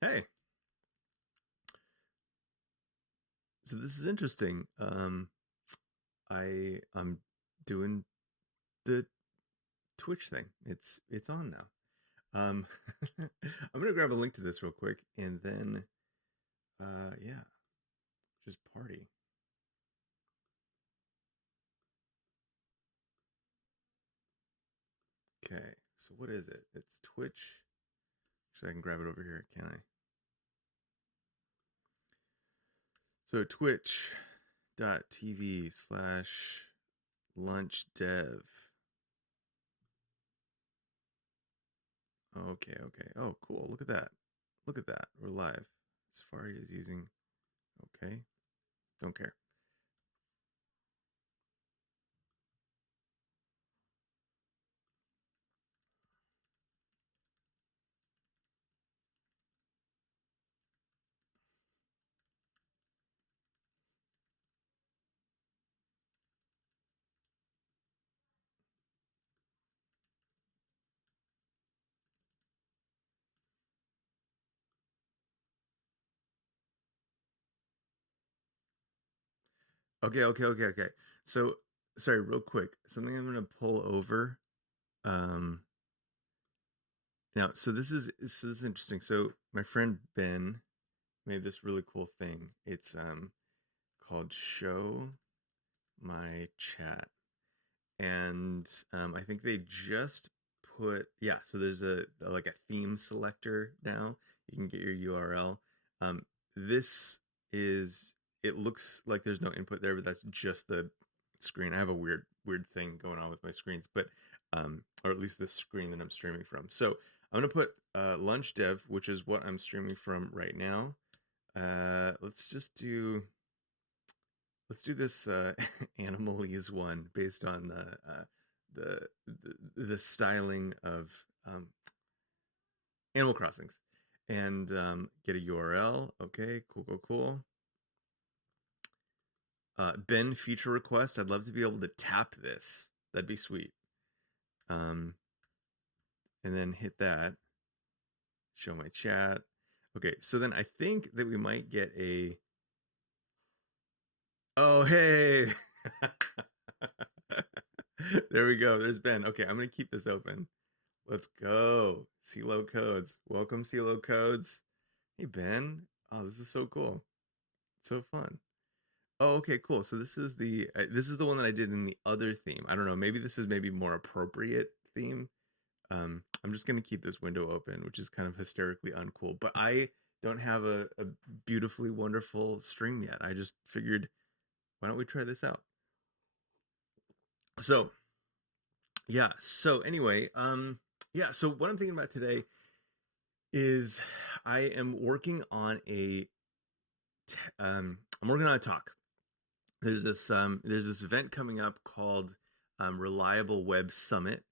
Hey, so this is interesting. I'm doing the Twitch thing. It's on now. Um, I'm gonna grab a link to this real quick and then yeah, just party. Okay, so what is it? It's Twitch. Actually, I can grab it over here, can I? So twitch.tv/lunchdev. Okay, okay. Oh, cool. Look at that. Look at that. We're live. Safari is using. Okay, don't care. Okay, okay, okay, okay. So, sorry, real quick. Something I'm gonna pull over. Um, Now, so this is interesting. So, my friend Ben made this really cool thing. It's called Show My Chat, and I think they just put yeah. So there's like a theme selector now. You can get your URL. This is it looks like there's no input there, but that's just the screen. I have a weird thing going on with my screens, but or at least the screen that I'm streaming from. So I'm gonna put lunch dev, which is what I'm streaming from right now. Let's just do let's do this Animalese one based on the styling of Animal Crossings, and get a URL. Okay, cool, cool, cool. Ben feature request. I'd love to be able to tap this. That'd be sweet. Um, and then hit that. Show my chat. Okay, so then I think that we might get a. Oh, hey. There we go. There's Ben. Okay, I'm gonna keep this open. Let's go. CeeLo Codes. Welcome, CeeLo Codes. Hey, Ben. Oh, this is so cool. It's so fun. Oh, okay, cool. So this is the one that I did in the other theme. I don't know. Maybe this is maybe more appropriate theme. I'm just gonna keep this window open, which is kind of hysterically uncool. But I don't have a beautifully wonderful stream yet. I just figured, why don't we try this out? So yeah. So anyway, yeah. So what I'm thinking about today is I am working on I'm working on a talk. There's this event coming up called Reliable Web Summit,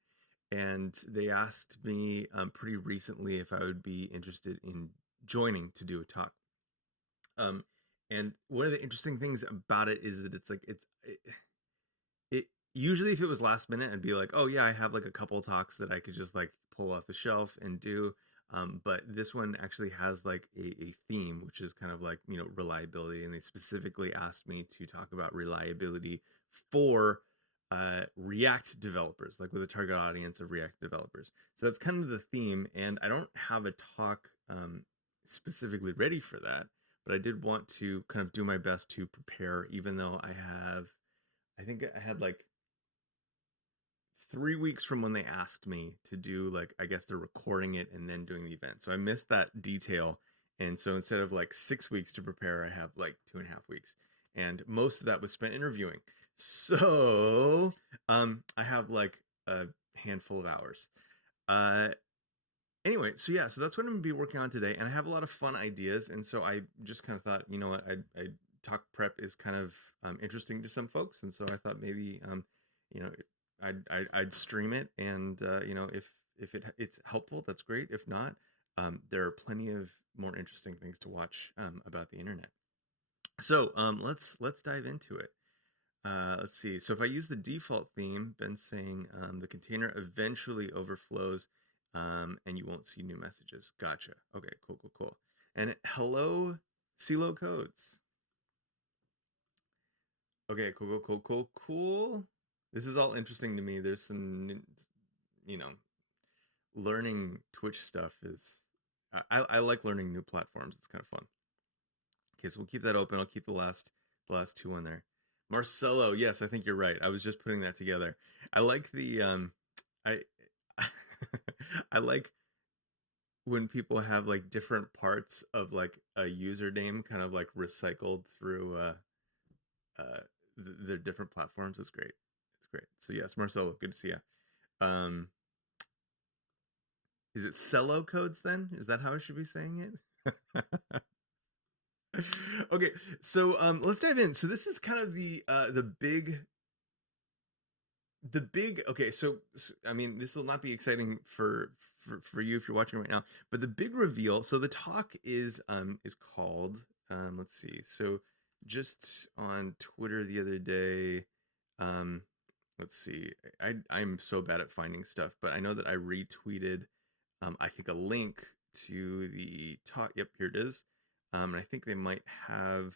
and they asked me pretty recently if I would be interested in joining to do a talk. Um, and one of the interesting things about it is that it usually if it was last minute, I'd be like, oh yeah, I have like a couple talks that I could just like pull off the shelf and do. But this one actually has like a theme, which is kind of like reliability, and they specifically asked me to talk about reliability for React developers, like with a target audience of React developers. So that's kind of the theme, and I don't have a talk specifically ready for that, but I did want to kind of do my best to prepare, even though I think I had like 3 weeks from when they asked me to do like I guess they're recording it and then doing the event. So I missed that detail. And so instead of like 6 weeks to prepare, I have like 2.5 weeks. And most of that was spent interviewing. So I have like a handful of hours. Uh anyway, so yeah, so that's what I'm gonna be working on today. And I have a lot of fun ideas. And so I just kind of thought, you know what, I talk prep is kind of interesting to some folks. And so I thought maybe you know, I'd stream it, and if it's helpful, that's great. If not, there are plenty of more interesting things to watch about the internet. So let's dive into it. Let's see. So if I use the default theme, Ben's saying the container eventually overflows, and you won't see new messages. Gotcha. Okay, cool, cool, cool. And hello, CeeLo Codes. Okay, cool. This is all interesting to me. There's some, you know, learning Twitch stuff is. I like learning new platforms. It's kind of fun. Okay, so we'll keep that open. I'll keep the last two on there. Marcelo, yes, I think you're right. I was just putting that together. I like the I I like when people have like different parts of like a username kind of like recycled through uh their different platforms. It's great. It's great. So yes, Marcelo, good to see you. Um is it Cello Codes then? Is that how I should be saying it? Okay, so let's dive in. So this is kind of the big okay, so I mean this will not be exciting for you if you're watching right now, but the big reveal. So the talk is called let's see. So just on Twitter the other day, um let's see. I'm so bad at finding stuff, but I know that I retweeted I think a link to the talk. Yep, here it is. And I think they might have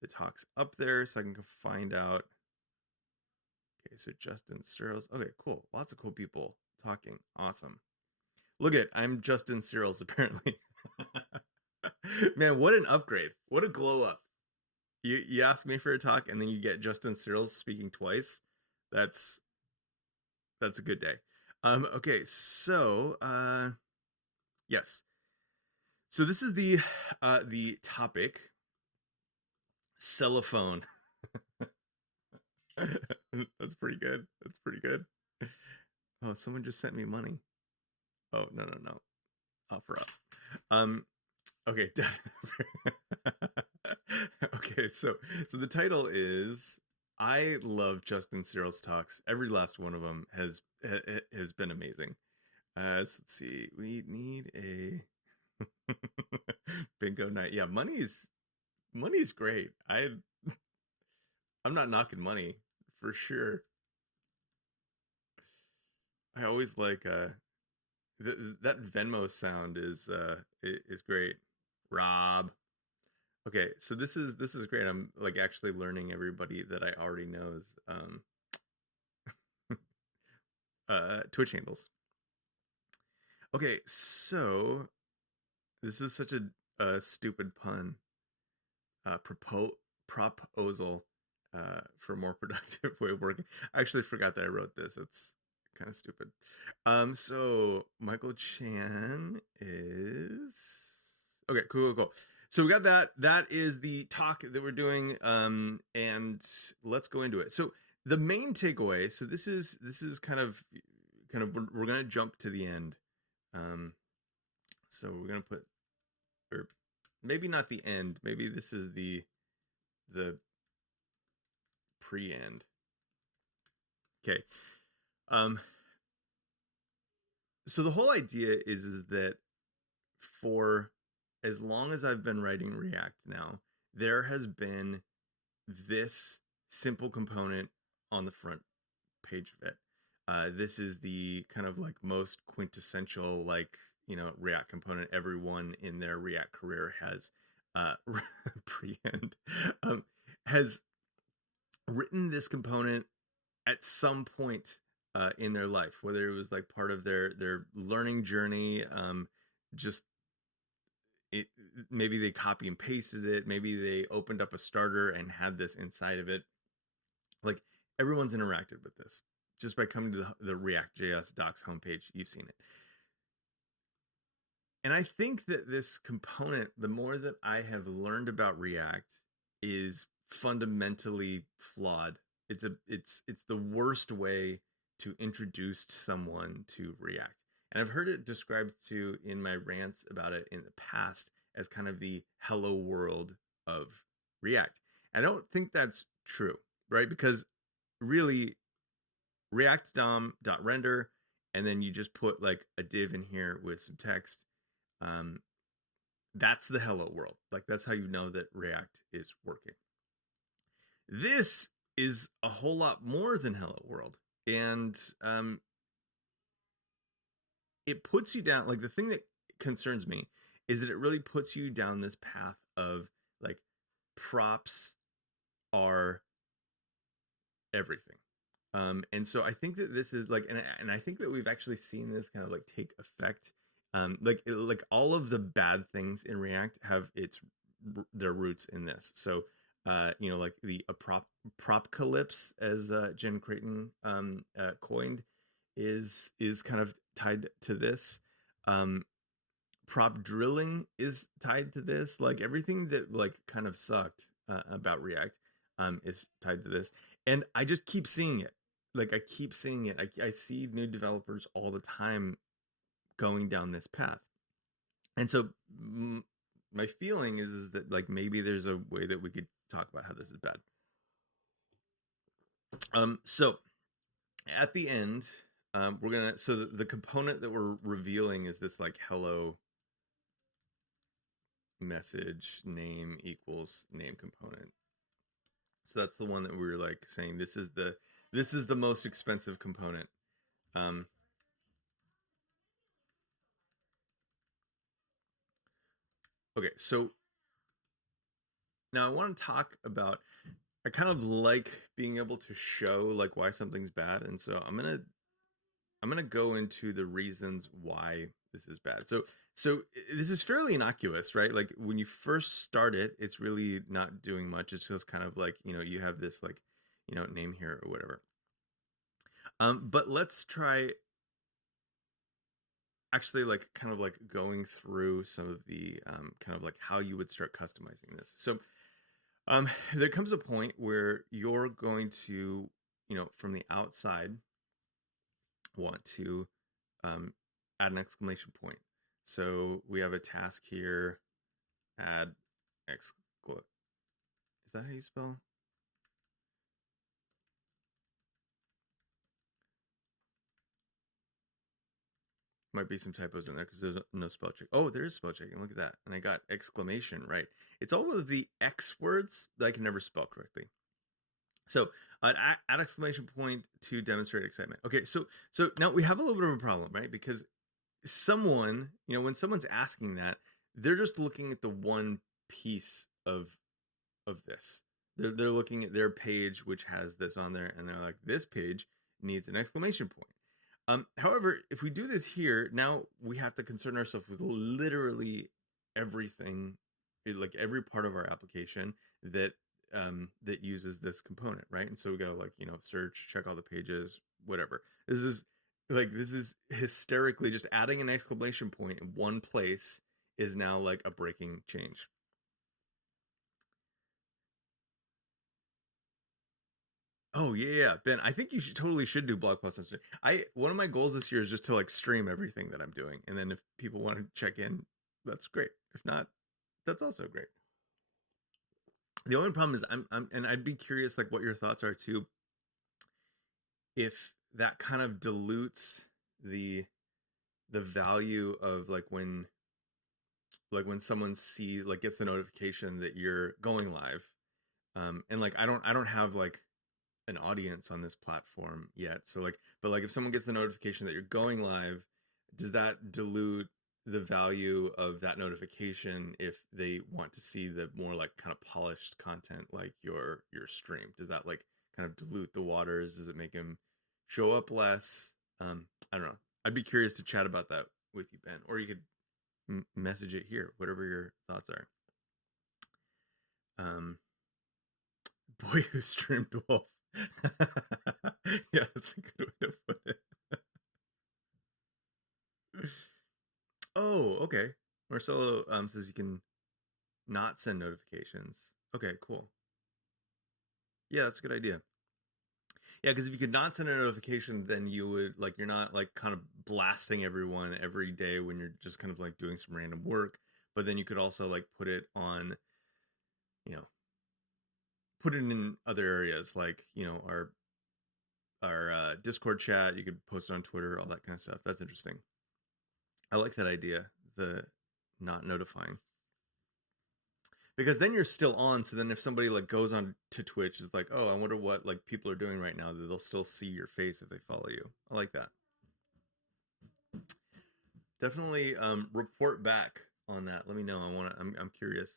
the talks up there so I can find out. Okay, so Justin Searles. Okay, cool. Lots of cool people talking. Awesome. Look at, I'm Justin Searles apparently. Man, what an upgrade. What a glow up. You ask me for a talk and then you get Justin Searles speaking twice. That's a good day. Okay, so yes. So this is the topic, cellophone. That's pretty good. That's pretty good. Oh, someone just sent me money. Oh, no. Offer up. Okay. Okay, so the title is I love Justin Searles talks. Every last one of them has been amazing. So let's see. We need a bingo night. Yeah, money's great. I'm not knocking money for sure. I always like that Venmo sound is great. Rob. Okay, so this is great. I'm like actually learning everybody that I already know's Twitch handles. Okay, so this is such a stupid pun. Proposal for more productive way of working. I actually forgot that I wrote this. It's kind of stupid. So Michael Chan is okay. Cool. So we got that. That is the talk that we're doing. And let's go into it. So the main takeaway. So this is kind of we're gonna jump to the end. So we're gonna put, or maybe not the end. Maybe this is the pre-end. Okay. So the whole idea is that for as long as I've been writing React now, there has been this simple component on the front page of it. This is the kind of like most quintessential, like, React component everyone in their React career has pre-end has written this component at some point in their life, whether it was like part of their learning journey, just it, maybe they copy and pasted it, maybe they opened up a starter and had this inside of it. Like everyone's interacted with this just by coming to the React.js docs homepage. You've seen it. And I think that this component, the more that I have learned about React, is fundamentally flawed. It's the worst way to introduce someone to React. And I've heard it described to in my rants about it in the past as kind of the hello world of React. I don't think that's true, right? Because really React DOM.render, and then you just put like a div in here with some text. That's the hello world. Like that's how you know that React is working. This is a whole lot more than hello world. And it puts you down. Like the thing that concerns me is that it really puts you down this path of like props are everything. And so I think that this is like, and I think that we've actually seen this kind of like take effect. Like all of the bad things in React have their roots in this. So, like the propcalypse, as Jen Creighton coined, is kind of tied to this. Prop drilling is tied to this. Like everything that like kind of sucked about React is tied to this, and I just keep seeing it. Like I keep seeing it. I see new developers all the time going down this path, and so my feeling is that like maybe there's a way that we could talk about how this is bad. So at the end, we're gonna. So the component that we're revealing is this like hello message name equals name component. So that's the one that we were like saying this is the most expensive component. Okay, so now I want to talk about, I kind of like being able to show like why something's bad, and so I'm gonna go into the reasons why this is bad. So this is fairly innocuous, right? Like when you first start it, it's really not doing much. It's just kind of like, you have this like, name here or whatever. But let's try actually like kind of like going through some of the kind of like how you would start customizing this. So there comes a point where you're going to, from the outside, want to add an exclamation point. So we have a task here, add exclamation. Is that how you spell? Might be some typos in there because there's no spell check. Oh, there is spell checking. Look at that. And I got exclamation right. It's all of the X words that I can never spell correctly. So add exclamation point to demonstrate excitement. Okay, so now we have a little bit of a problem, right? Because someone, when someone's asking that, they're just looking at the one piece of this. They're looking at their page, which has this on there, and they're like, this page needs an exclamation point. However, if we do this here, now we have to concern ourselves with literally everything, like every part of our application that that uses this component, right? And so we gotta like, search, check all the pages, whatever. This is hysterically just adding an exclamation point in one place is now like a breaking change. Oh yeah, Ben. I think you totally should do blog posts. One of my goals this year is just to like stream everything that I'm doing, and then if people want to check in, that's great. If not, that's also great. The only problem is and I'd be curious like what your thoughts are too. If that kind of dilutes the value of like when someone gets the notification that you're going live, and like I don't have like an audience on this platform yet. So like, but like if someone gets the notification that you're going live, does that dilute the value of that notification if they want to see the more like kind of polished content like your stream? Does that like kind of dilute the waters? Does it make them show up less? I don't know. I'd be curious to chat about that with you, Ben, or you could message it here, whatever your thoughts are. Boy who streamed wolf. Yeah, that's a good way to put it. Oh, okay. Marcelo says you can not send notifications. Okay, cool. Yeah, that's a good idea. Yeah, because if you could not send a notification, then you would like you're not like kind of blasting everyone every day when you're just kind of like doing some random work. But then you could also like put it on, put it in other areas like our Discord chat. You could post it on Twitter, all that kind of stuff. That's interesting. I like that idea, the not notifying, because then you're still on. So then if somebody like goes on to Twitch, is like, oh, I wonder what like people are doing right now, that they'll still see your face if they follow you. I like that. Definitely report back on that. Let me know. I'm curious.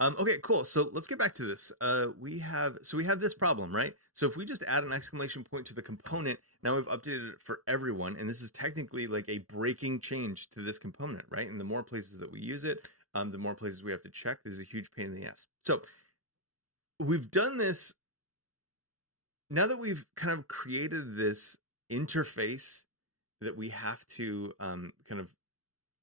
Okay, cool. So let's get back to this. We have this problem, right? So if we just add an exclamation point to the component, now we've updated it for everyone, and this is technically like a breaking change to this component, right? And the more places that we use it, the more places we have to check. This is a huge pain in the ass. So we've done this. Now that we've kind of created this interface that we have to kind of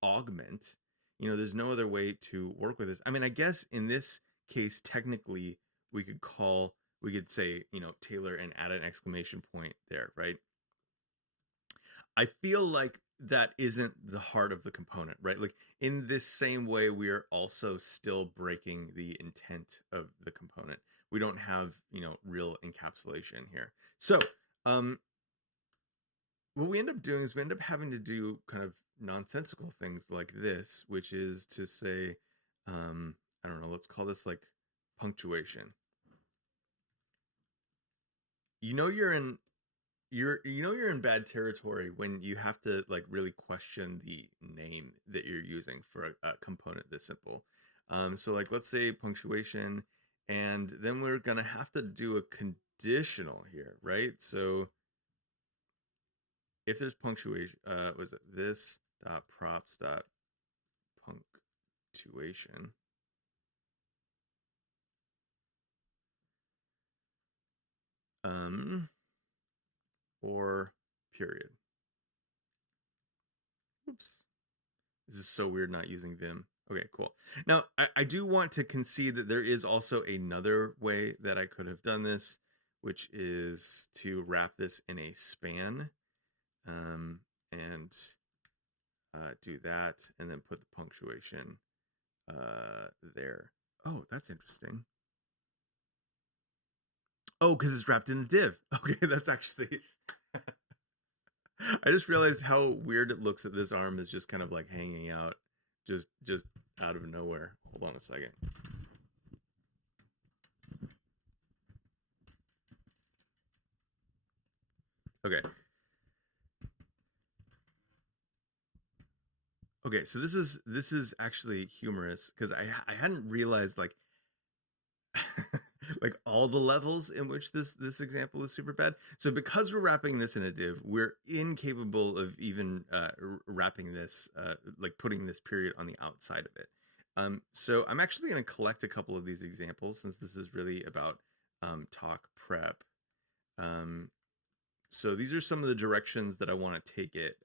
augment, there's no other way to work with this. I mean, I guess in this case, technically, we could say, Taylor and add an exclamation point there, right? I feel like that isn't the heart of the component, right? Like in this same way, we are also still breaking the intent of the component. We don't have, real encapsulation here. So, what we end up doing is we end up having to do kind of nonsensical things like this, which is to say, I don't know, let's call this like punctuation. You're in bad territory when you have to like really question the name that you're using for a component this simple. So like let's say punctuation, and then we're gonna have to do a conditional here, right? So if there's punctuation, was it this dot props dot punctuation? Or period. Oops. This is so weird not using Vim. Okay, cool. Now, I do want to concede that there is also another way that I could have done this, which is to wrap this in a span and do that, and then put the punctuation there. Oh, that's interesting. Oh, because it's wrapped in a div. Okay, that's actually... I just realized how weird it looks that this arm is just kind of like hanging out just out of nowhere. Hold on a second. Okay. Okay, so this is actually humorous because I hadn't realized like like all the levels in which this example is super bad. So because we're wrapping this in a div, we're incapable of even wrapping this, like putting this period on the outside of it. So I'm actually going to collect a couple of these examples since this is really about talk prep. So these are some of the directions that I want to take it.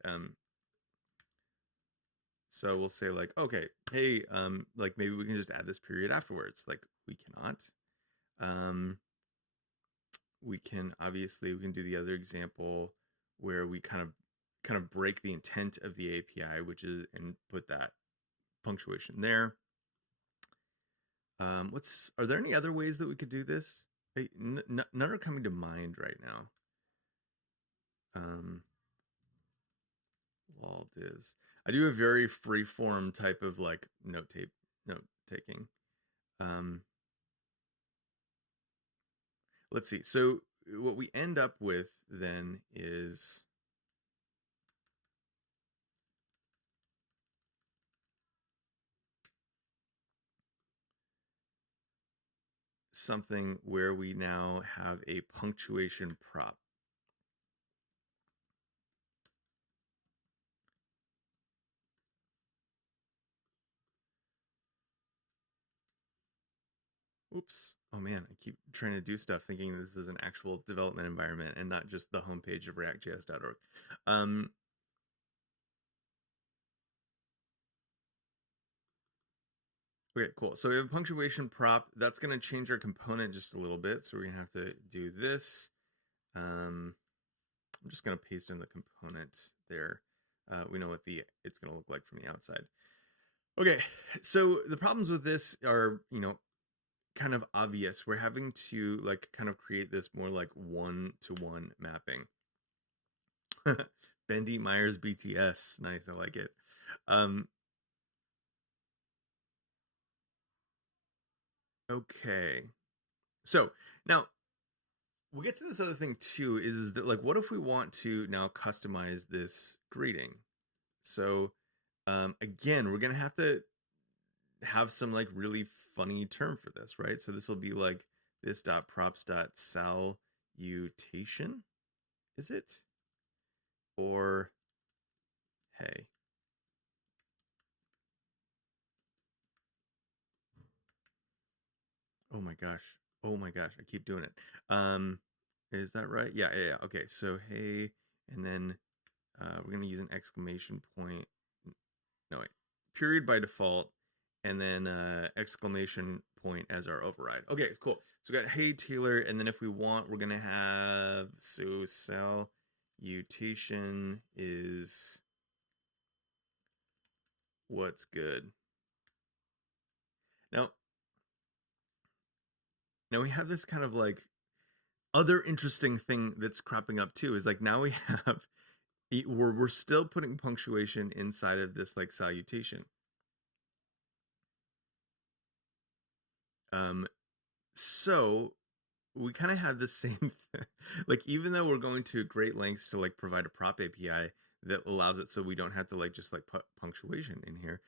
So we'll say like, okay, hey, like maybe we can just add this period afterwards. Like we cannot. We can do the other example where we kind of break the intent of the API, which is, and put that punctuation there. Are there any other ways that we could do this? None are coming to mind right now. Wall divs. I do a very free form type of like note taking. Let's see. So what we end up with then is something where we now have a punctuation prop. Oops. Oh man, I keep trying to do stuff thinking this is an actual development environment and not just the homepage of reactjs.org. Okay, cool. So we have a punctuation prop. That's going to change our component just a little bit. So we're going to have to do this. I'm just going to paste in the component there. We know what it's going to look like from the outside. Okay, so the problems with this are, kind of obvious. We're having to like kind of create this more like one-to-one mapping. Bendy Myers BTS. Nice, I like it. Okay. So now we'll get to this other thing too, is that like, what if we want to now customize this greeting? So again, we're going to have to have some like really funny term for this, right? So this will be like this dot props dot salutation, is it? Or hey. Oh my gosh. Oh my gosh, I keep doing it. Is that right? Yeah. Okay, so hey, and then we're gonna use an exclamation point. No wait, period by default, and then exclamation point as our override. Okay, cool. So we got hey Taylor, and then if we want, we're gonna have so salutation is what's good. Now, now we have this kind of like other interesting thing that's cropping up too is like now we have we're still putting punctuation inside of this like salutation. So we kind of have the same like even though we're going to great lengths to like provide a prop API that allows it so we don't have to like just like put punctuation in here,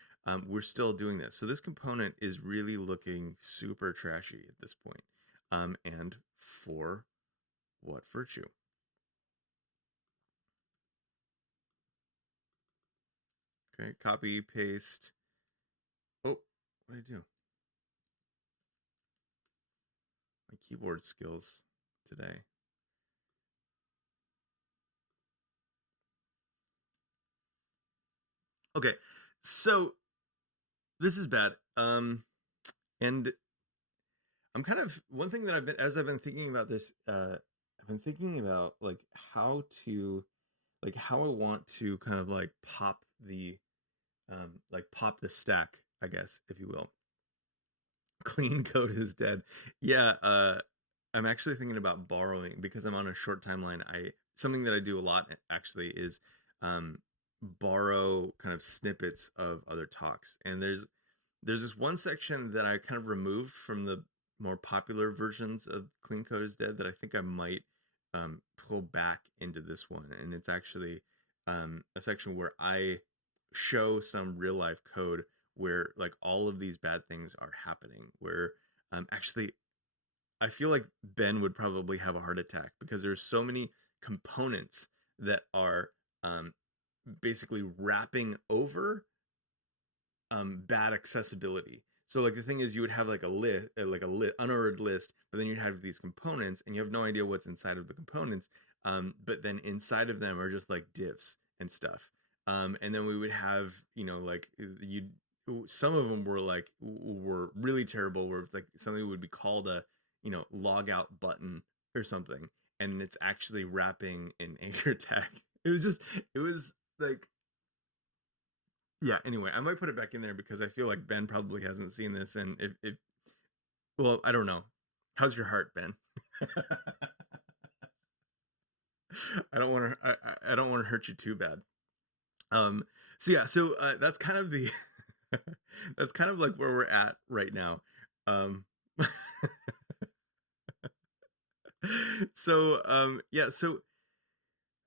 we're still doing this. So this component is really looking super trashy at this point. And for what virtue? Okay, copy, paste. Oh, what did I do? My keyboard skills today. Okay, so this is bad. And I'm kind of one thing that I've been thinking about this, I've been thinking about like how to, like how I want to kind of like pop the stack, I guess, if you will. Clean code is dead. Yeah, I'm actually thinking about borrowing because I'm on a short timeline. Something that I do a lot actually is um, borrow kind of snippets of other talks. And there's this one section that I kind of removed from the more popular versions of Clean Code is Dead that I think I might pull back into this one. And it's actually a section where I show some real life code where like all of these bad things are happening. Where actually, I feel like Ben would probably have a heart attack because there's so many components that are basically wrapping over bad accessibility. So like the thing is, you would have like a list, unordered list, but then you'd have these components, and you have no idea what's inside of the components. But then inside of them are just like divs and stuff. And then we would have, like you, some of them were really terrible. Where it's like something would be called a, log out button or something, and it's actually wrapping an anchor tag. It was like yeah, anyway, I might put it back in there because I feel like Ben probably hasn't seen this, and if well, I don't know. How's your heart, Ben? I don't want to I don't want to hurt you too bad. So yeah, so that's kind of the that's kind of like where we're at right now. Um yeah, so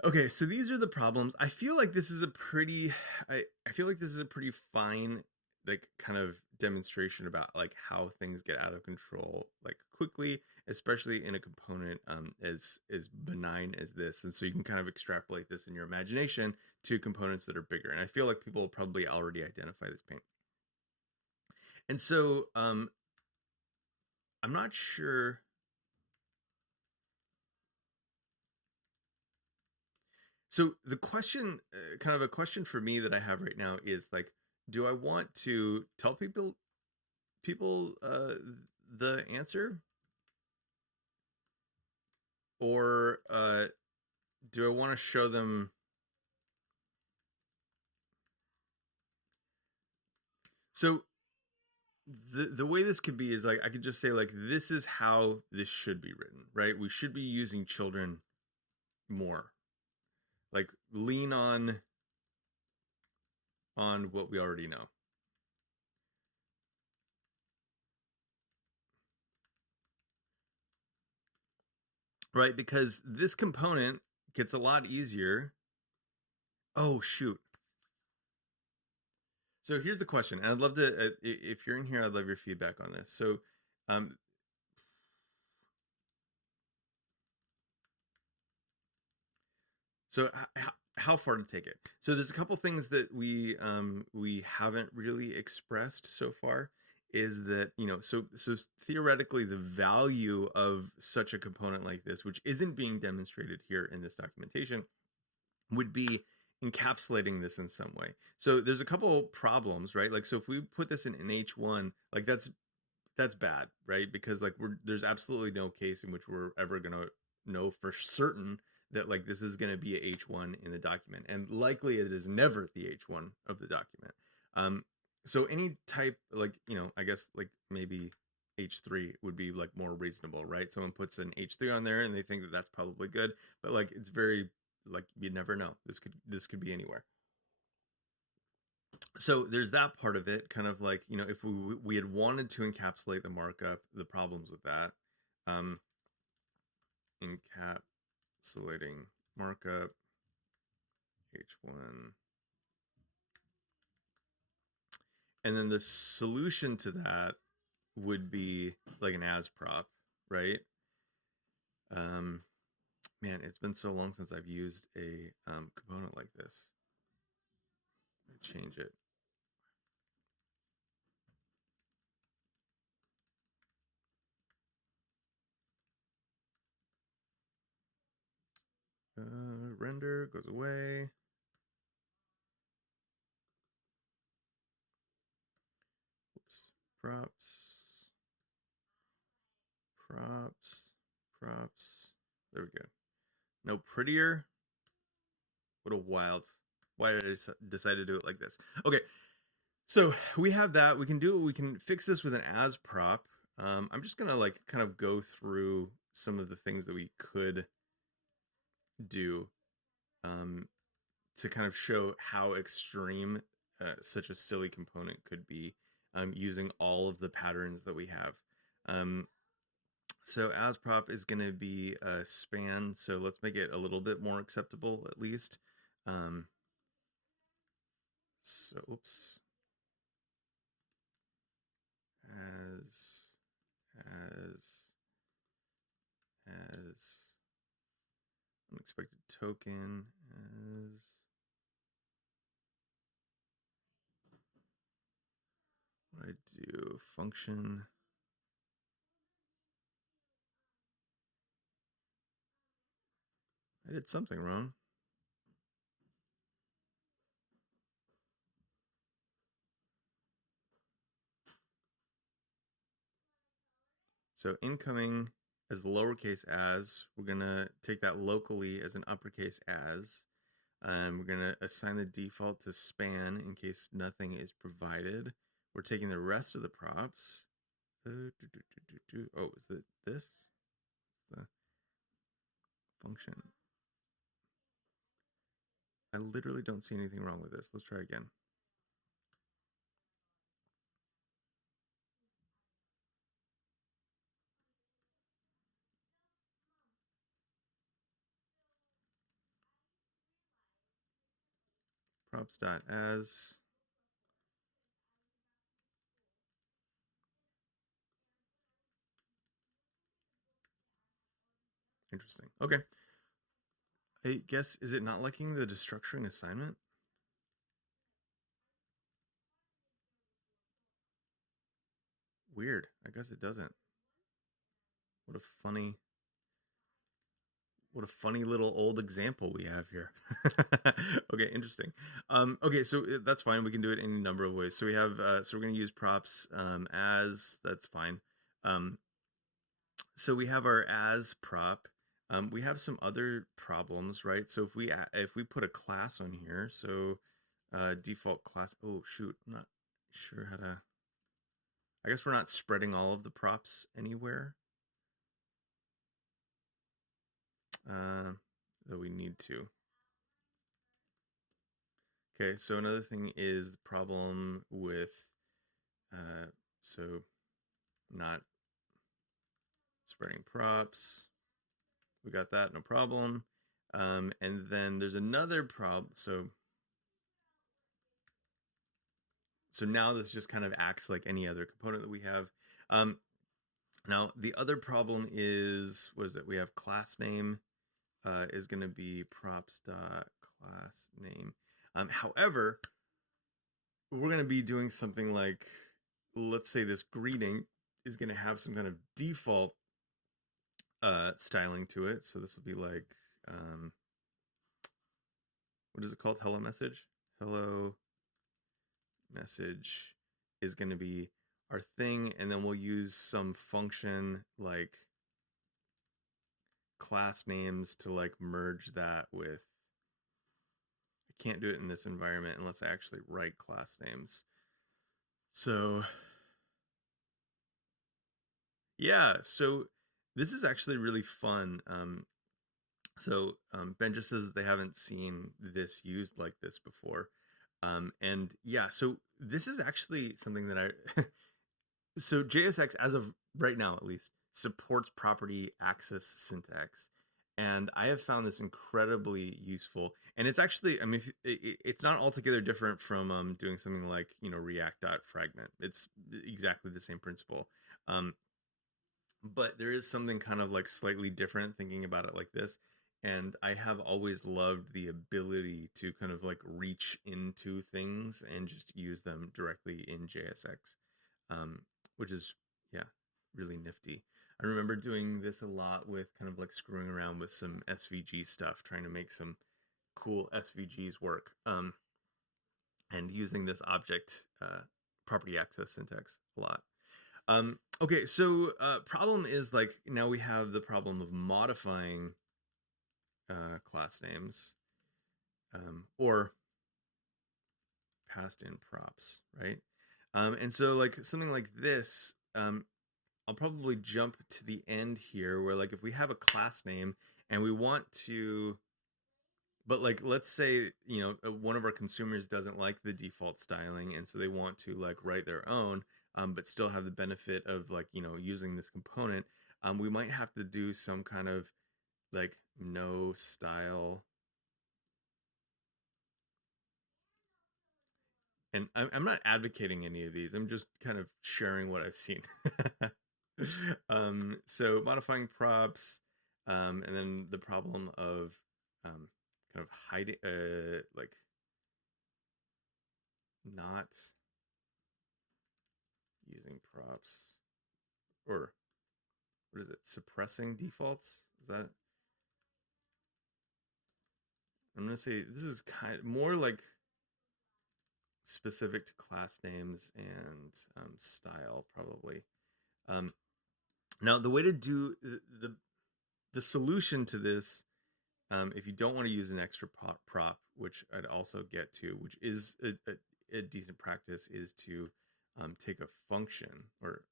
okay, so these are the problems. I feel like this is a pretty I feel like this is a pretty fine like kind of demonstration about like how things get out of control like quickly, especially in a component as benign as this. And so you can kind of extrapolate this in your imagination to components that are bigger. And I feel like people will probably already identify this pain. And so I'm not sure. So the question, kind of a question for me that I have right now is like, do I want to tell people the answer, or do I want to show them? So the way this could be is like I could just say like this is how this should be written, right? We should be using children more, like lean on what we already know. Right, because this component gets a lot easier. Oh shoot. So here's the question, and I'd love to, if you're in here, I'd love your feedback on this. So, um, so how far to take it? So there's a couple things that we haven't really expressed so far. Is that, so theoretically the value of such a component like this, which isn't being demonstrated here in this documentation, would be encapsulating this in some way. So there's a couple problems, right? Like, so if we put this in an H1, like that's bad, right? Because like there's absolutely no case in which we're ever gonna know for certain that like this is gonna be a H1 in the document, and likely it is never the H1 of the document. So any type, like, I guess like maybe H3 would be like more reasonable, right? Someone puts an H3 on there and they think that that's probably good, but like it's very, like, you never know. This could be anywhere. So there's that part of it, kind of like, if we had wanted to encapsulate the markup, the problems with that. Encapsulating markup H1. And then the solution to that would be like an as prop, right? Man, it's been so long since I've used a component like this. Change it. Render goes away. Oops. Props. There we go. No prettier. What a wild. Why did I decide to do it like this? Okay, so we have that. We can fix this with an as prop. I'm just gonna like kind of go through some of the things that we could do to kind of show how extreme such a silly component could be, using all of the patterns that we have. So as prop is going to be a span. So let's make it a little bit more acceptable, at least. So, oops. As unexpected token as what I do function. I did something wrong. So incoming as the lowercase as, we're gonna take that locally as an uppercase as. We're gonna assign the default to span in case nothing is provided. We're taking the rest of the props. Oh, is it this? The function. I literally don't see anything wrong with this. Let's try again. Props.as. Interesting. Okay. I guess, is it not liking the destructuring assignment? Weird. I guess it doesn't. What a funny little old example we have here. Okay, interesting. Okay, so that's fine. We can do it any number of ways. So we have, so we're going to use props as, that's fine. So we have our as prop. We have some other problems, right? So if we put a class on here, so default class. Oh shoot, I'm not sure how to. I guess we're not spreading all of the props anywhere. Though we need to. Okay, so another thing is the problem with, so not spreading props. We got that, no problem. And then there's another problem. So so now this just kind of acts like any other component that we have. Now the other problem is, what is it? We have class name is going to be props dot class name. However, we're going to be doing something like, let's say this greeting is going to have some kind of default styling to it. So this will be like, what is it called? Hello message. Hello message is going to be our thing, and then we'll use some function like class names to like merge that with, I can't do it in this environment unless I actually write class names. So yeah, so this is actually really fun. Ben just says that they haven't seen this used like this before. And yeah, so this is actually something that so JSX, as of right now at least, supports property access syntax. And I have found this incredibly useful. And it's actually, I mean, it's not altogether different from doing something like, React.fragment. It's exactly the same principle. But there is something kind of like slightly different thinking about it like this. And I have always loved the ability to kind of like reach into things and just use them directly in JSX, which is, yeah, really nifty. I remember doing this a lot with kind of like screwing around with some SVG stuff, trying to make some cool SVGs work, and using this object property access syntax a lot. Okay, so problem is, like, now we have the problem of modifying class names or passed in props, right? And so like something like this, I'll probably jump to the end here where, like, if we have a class name and we want to, but like, let's say, one of our consumers doesn't like the default styling, and so they want to like write their own, but still have the benefit of like, using this component. We might have to do some kind of like no style. And I'm not advocating any of these. I'm just kind of sharing what I've seen. So modifying props, and then the problem of kind of hiding, like not using props, or what is it? Suppressing defaults? Is that? I'm gonna say this is kind of more like specific to class names and style, probably. Now the way to do the solution to this, if you don't want to use an extra prop, which I'd also get to, which is a decent practice, is to take a function, or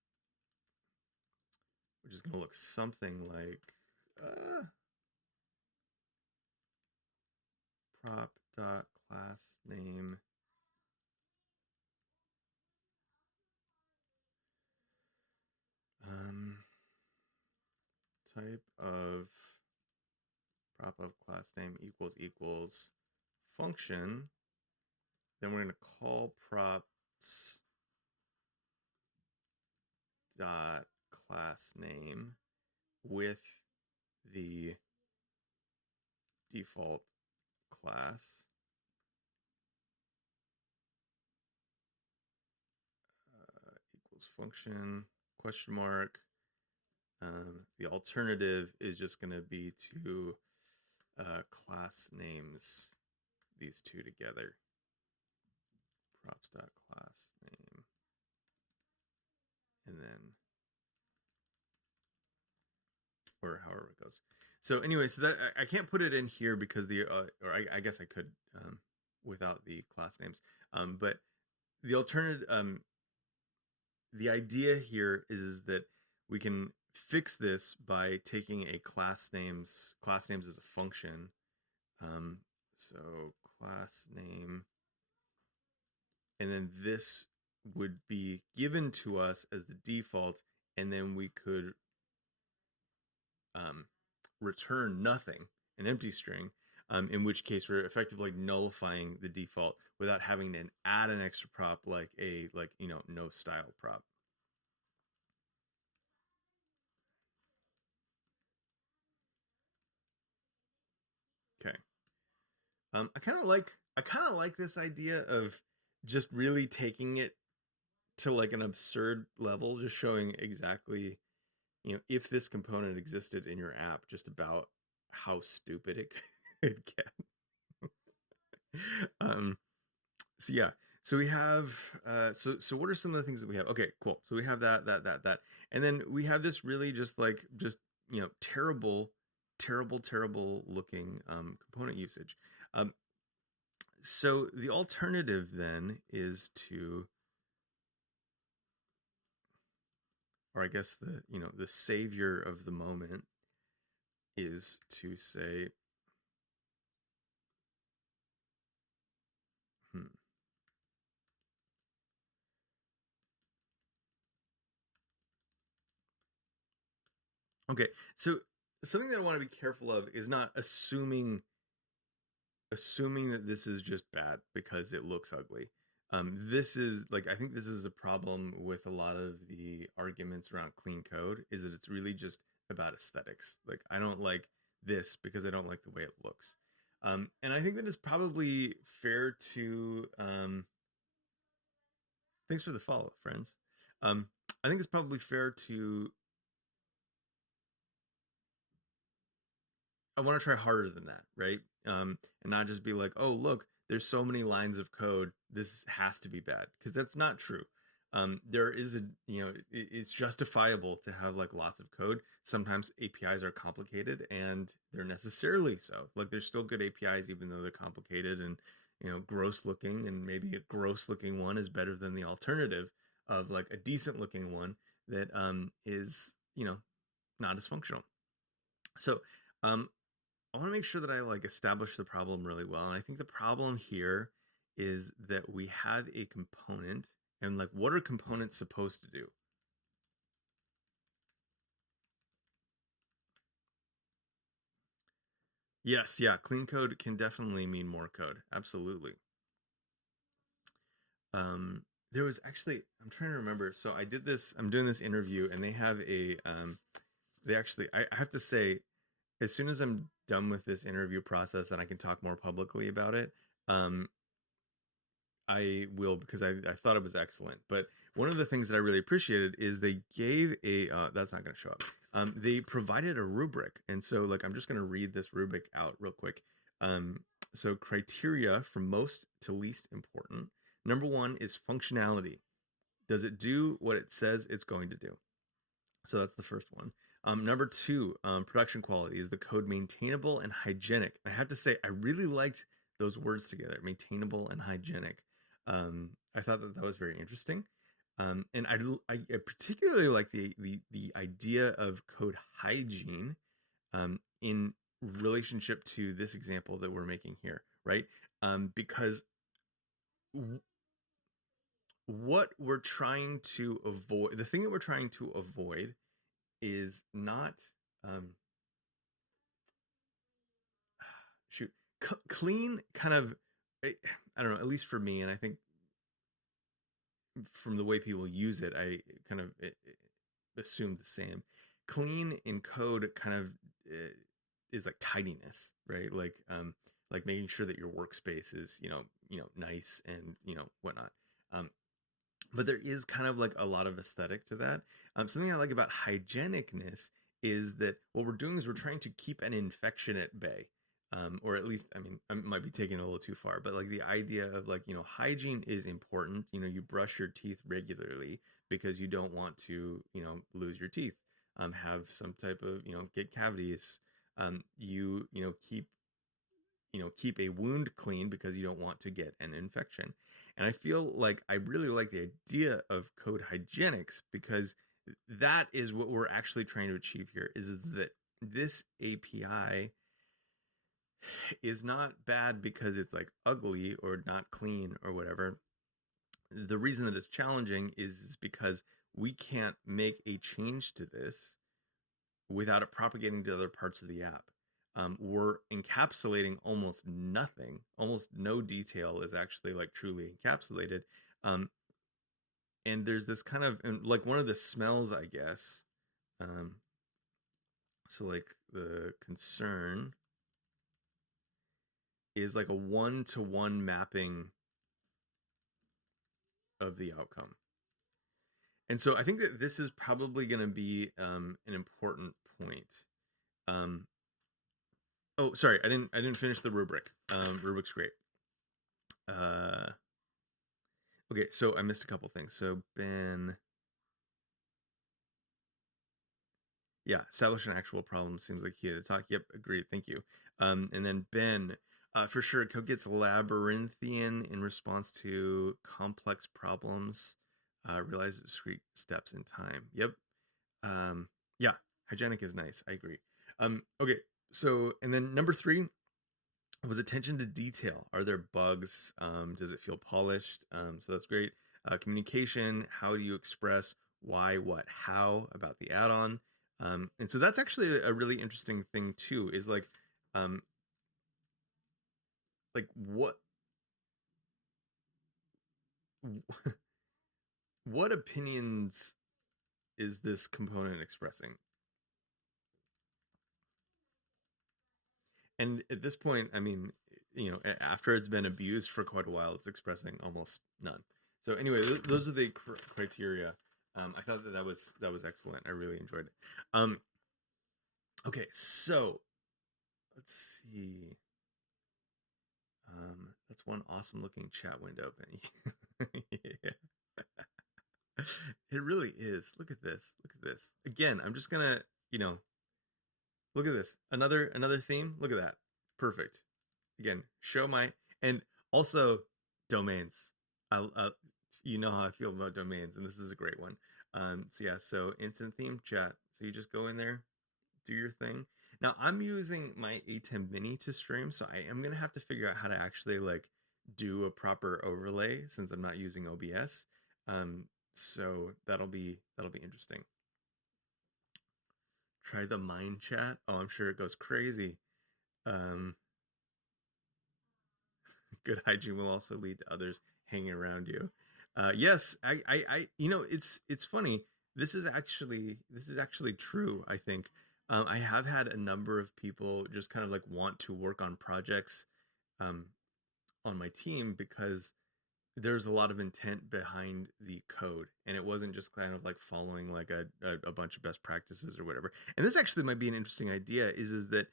which is going to look something like prop dot class name type of prop of class name equals function. Then we're going to call props dot class name with the default class. Equals function question mark. The alternative is just going to be to class names these two together. Props dot class name, and then, or however it goes. So anyway, so that I can't put it in here because or I guess I could without the class names. But the alternative, the idea here is that we can fix this by taking a class names as a function. So class name, and then this would be given to us as the default, and then we could return nothing, an empty string. in which case we're effectively nullifying the default without having to add an extra prop like a no style prop. Okay. I kind of like this idea of just really taking it to like an absurd level, just showing exactly, if this component existed in your app, just about how stupid it could get. um, so yeah, so we have so what are some of the things that we have? Okay, cool. So we have that, and then we have this really just terrible looking component usage. So the alternative then is to, or I guess the savior of the moment is to say, hmm. Okay, so something that I want to be careful of is not assuming that this is just bad because it looks ugly. This is like, I think this is a problem with a lot of the arguments around clean code, is that it's really just about aesthetics. Like, I don't like this because I don't like the way it looks. And I think that it's probably fair to thanks for the follow, friends. I think it's probably fair to, I want to try harder than that, right? And not just be like, oh, look, there's so many lines of code, this has to be bad, because that's not true. There is it's justifiable to have like lots of code. Sometimes APIs are complicated, and they're necessarily so. Like, there's still good APIs even though they're complicated and gross looking, and maybe a gross looking one is better than the alternative of like a decent looking one that is not as functional. So um, I want to make sure that I like establish the problem really well. And I think the problem here is that we have a component, and like, what are components supposed to do? Yes, yeah, clean code can definitely mean more code. Absolutely. There was actually, I'm trying to remember. So I'm doing this interview, and they have they actually, I have to say, as soon as I'm done with this interview process and I can talk more publicly about it, um, I will, because I thought it was excellent. But one of the things that I really appreciated is they gave a that's not going to show up. They provided a rubric, and so like, I'm just going to read this rubric out real quick. So criteria from most to least important. Number one is functionality. Does it do what it says it's going to do? So that's the first one. Number two, production quality. Is the code maintainable and hygienic? I have to say, I really liked those words together, maintainable and hygienic. I thought that that was very interesting. And I particularly like the idea of code hygiene in relationship to this example that we're making here, right? Because what we're trying to avoid, the thing that we're trying to avoid is not um shoot clean kind of, I don't know, at least for me, and I think from the way people use it, I kind of assume the same. Clean in code kind of is like tidiness, right? Like making sure that your workspace is nice and whatnot. um but there is kind of like a lot of aesthetic to that. Something I like about hygienicness is that what we're doing is we're trying to keep an infection at bay. Or at least, I mean, I might be taking it a little too far, but like, the idea of like, hygiene is important. You brush your teeth regularly because you don't want to, lose your teeth, have some type of, get cavities. Keep a wound clean because you don't want to get an infection. And I feel like I really like the idea of code hygienics, because that is what we're actually trying to achieve here, is that this API is not bad because it's like ugly or not clean or whatever. The reason that it's challenging is because we can't make a change to this without it propagating to other parts of the app. we're encapsulating almost nothing. Almost no detail is actually like truly encapsulated. And there's this kind of, and like one of the smells, I guess. So like the concern is like a 1-to-1 mapping of the outcome. And so I think that this is probably going to be an important point. Oh, sorry, I didn't finish the rubric. Rubric's great. Okay, so I missed a couple things. So Ben, yeah, establish an actual problem seems like he had to talk. Yep, agreed. Thank you. And then Ben, for sure, code gets labyrinthian in response to complex problems. Realize discrete steps in time. Yep. Yeah, hygienic is nice. I agree. Okay, so and then number 3 was attention to detail. Are there bugs? Does it feel polished? So that's great. Communication. How do you express why, what, how about the add-on? And so that's actually a really interesting thing too. Is like what opinions is this component expressing? And at this point, I mean, after it's been abused for quite a while, it's expressing almost none. So anyway, those are the criteria. I thought that was excellent. I really enjoyed it. Okay, so let's see. That's one awesome looking chat window, Benny. Yeah. It really is. Look at this. Look at this. Again, I'm just gonna, look at this. Another theme. Look at that. Perfect. Again, show my, and also domains. You know how I feel about domains, and this is a great one. So yeah, so instant theme chat. So you just go in there, do your thing. Now I'm using my A10 Mini to stream, so I am gonna have to figure out how to actually like do a proper overlay since I'm not using OBS. So that'll be interesting. Try the mind chat. Oh, I'm sure it goes crazy. Good hygiene will also lead to others hanging around you. Yes, it's funny. This is actually true. I think I have had a number of people just kind of like want to work on projects on my team because there's a lot of intent behind the code, and it wasn't just kind of like following like a bunch of best practices or whatever. And this actually might be an interesting idea. Is that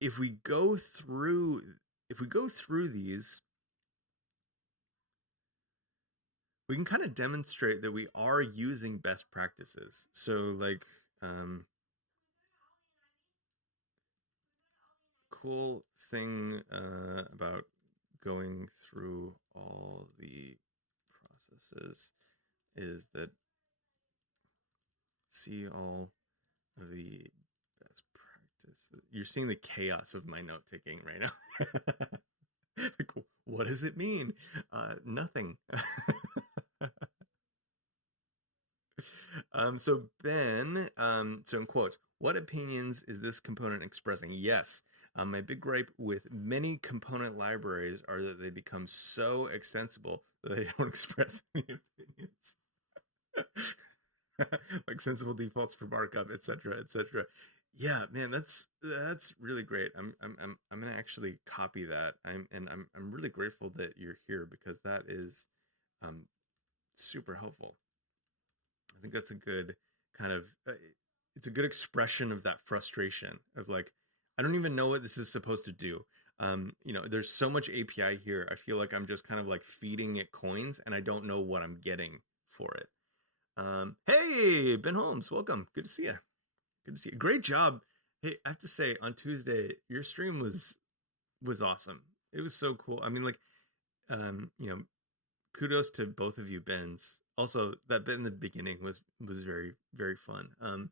if we go through these, we can kind of demonstrate that we are using best practices. So like cool thing about going through all the processes is that see all of the best practices. You're seeing the chaos of my note taking right now. Like, what does it mean? Nothing. So Ben, so in quotes, what opinions is this component expressing? Yes. My big gripe with many component libraries are that they become so extensible that they don't express any opinions. Like sensible defaults for markup, etc., etc. Yeah, man, that's really great. I'm gonna actually copy that. I'm really grateful that you're here because that is super helpful. I think that's a good kind of it's a good expression of that frustration of like I don't even know what this is supposed to do. There's so much API here. I feel like I'm just kind of like feeding it coins and I don't know what I'm getting for it. Hey, Ben Holmes, welcome. Good to see you. Good to see you. Great job. Hey, I have to say, on Tuesday, your stream was awesome. It was so cool. I mean, like, kudos to both of you, Bens. Also, that bit in the beginning was very, very fun. All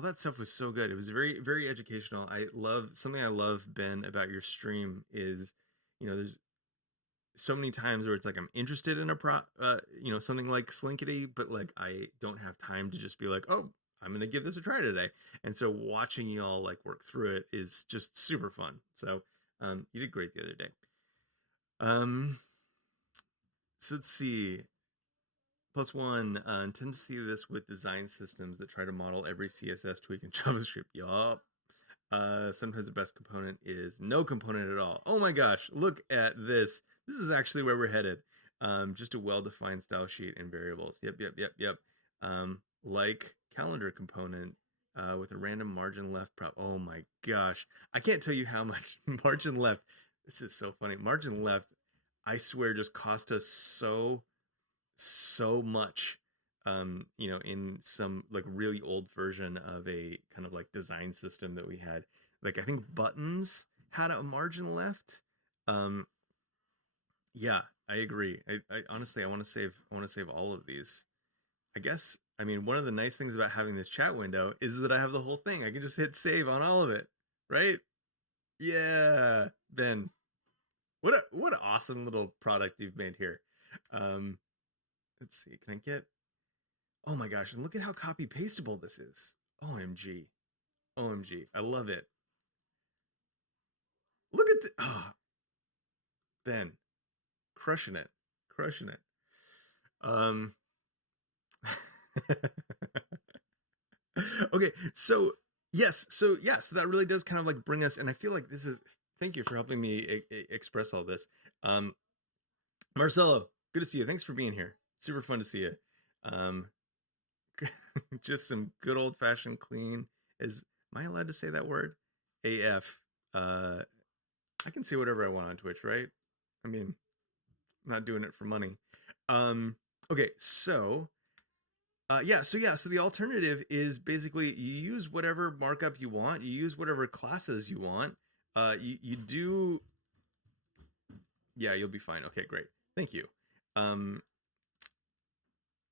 that stuff was so good. It was very, very educational. I love, Ben, about your stream is, there's so many times where it's like I'm interested in a something like Slinkity, but like I don't have time to just be like, oh, I'm gonna give this a try today. And so watching y'all like work through it is just super fun. So you did great the other day. So let's see. +1, tend to see this with design systems that try to model every CSS tweak in JavaScript. Yup. Sometimes the best component is no component at all. Oh my gosh, look at this. This is actually where we're headed. Just a well-defined style sheet and variables. Yep. Like calendar component with a random margin left prop. Oh my gosh. I can't tell you how much margin left. This is so funny. Margin left, I swear, just cost us so much. In some like really old version of a kind of like design system that we had. Like I think buttons had a margin left. Um, yeah, I agree. I honestly I want to save all of these. I guess I mean one of the nice things about having this chat window is that I have the whole thing. I can just hit save on all of it, right? Yeah, Ben. What an awesome little product you've made here. Um, let's see. Can I get Oh my gosh, and look at how copy pastable this is. OMG. OMG. I love it. Look at the Ben. Crushing it. Crushing it. Um Okay, so yes, so yeah, so that really does kind of like bring us, and I feel like this is thank you for helping me express all this. Um Marcelo, good to see you. Thanks for being here. Super fun to see you. Um just some good old fashioned clean. Am I allowed to say that word? AF. I can say whatever I want on Twitch, right? I mean, I'm not doing it for money. Okay, so so the alternative is basically you use whatever markup you want, you use whatever classes you want. You do Yeah, you'll be fine. Okay, great. Thank you.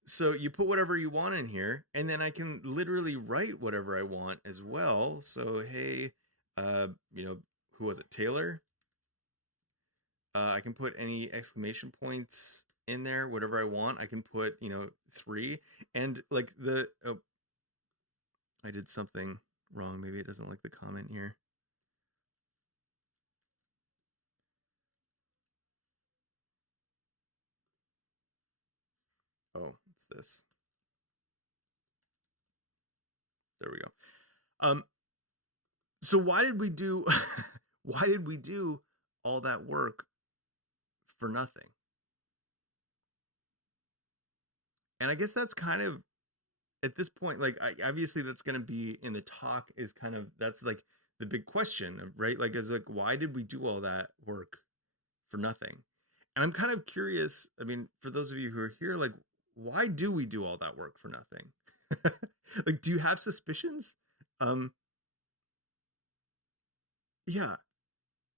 So you put whatever you want in here, and then I can literally write whatever I want as well. So hey, who was it? Taylor. I can put any exclamation points in there, whatever I want. I can put 3, and like I did something wrong. Maybe it doesn't like the comment here. Oh, it's this. There we go. So why did we do all that work for nothing? And I guess that's kind of at this point, like obviously that's going to be in the talk, is kind of that's like the big question, right? Like is like why did we do all that work for nothing? And I'm kind of curious. I mean, for those of you who are here, like why do we do all that work for nothing? Like, do you have suspicions? Um, yeah.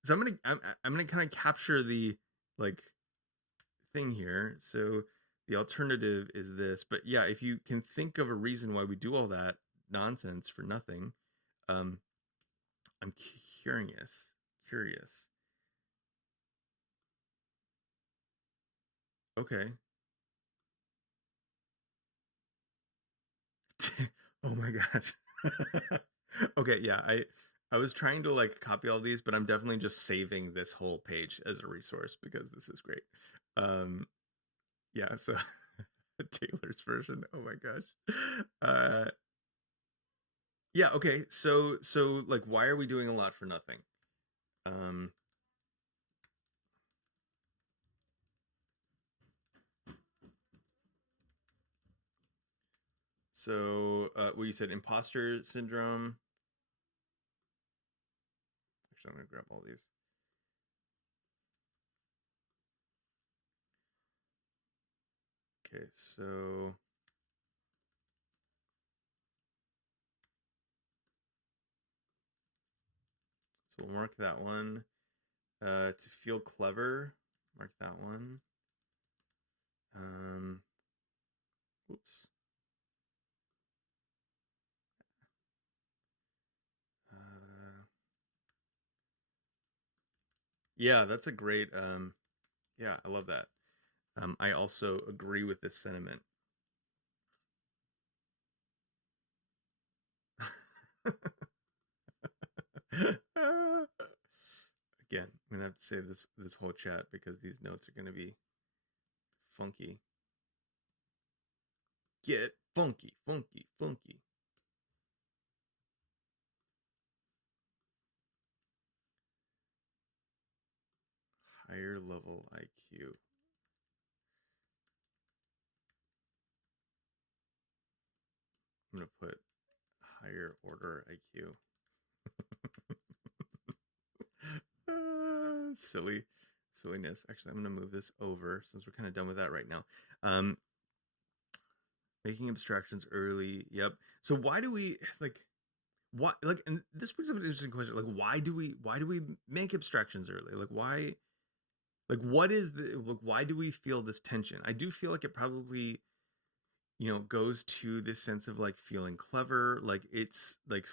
So I'm gonna kind of capture the like thing here. So the alternative is this, but yeah, if you can think of a reason why we do all that nonsense for nothing, I'm curious. Okay. Oh my gosh. Okay, yeah, I was trying to like copy all these, but I'm definitely just saving this whole page as a resource because this is great. Yeah, so Taylor's version. Oh my gosh. Yeah, okay. So like why are we doing a lot for nothing? Um so what you said, imposter syndrome. Actually, I'm gonna grab all these. Okay, so we'll mark that one. To feel clever, mark that one. Oops. Yeah, that's a great. Yeah, I love that. I also agree with this sentiment. Again, I'm gonna have to save this whole chat because these notes are gonna be funky. Get funky, funky, funky. Higher level IQ. I'm gonna put higher order IQ. Silliness. Actually, I'm gonna move this over since we're kind of done with that right now. Making abstractions early. Yep. So why do we like? Why like? And this brings up an interesting question. Like, why do we make abstractions early? Like, why? Like, what is the like? Why do we feel this tension? I do feel like it probably goes to this sense of like feeling clever, like it's like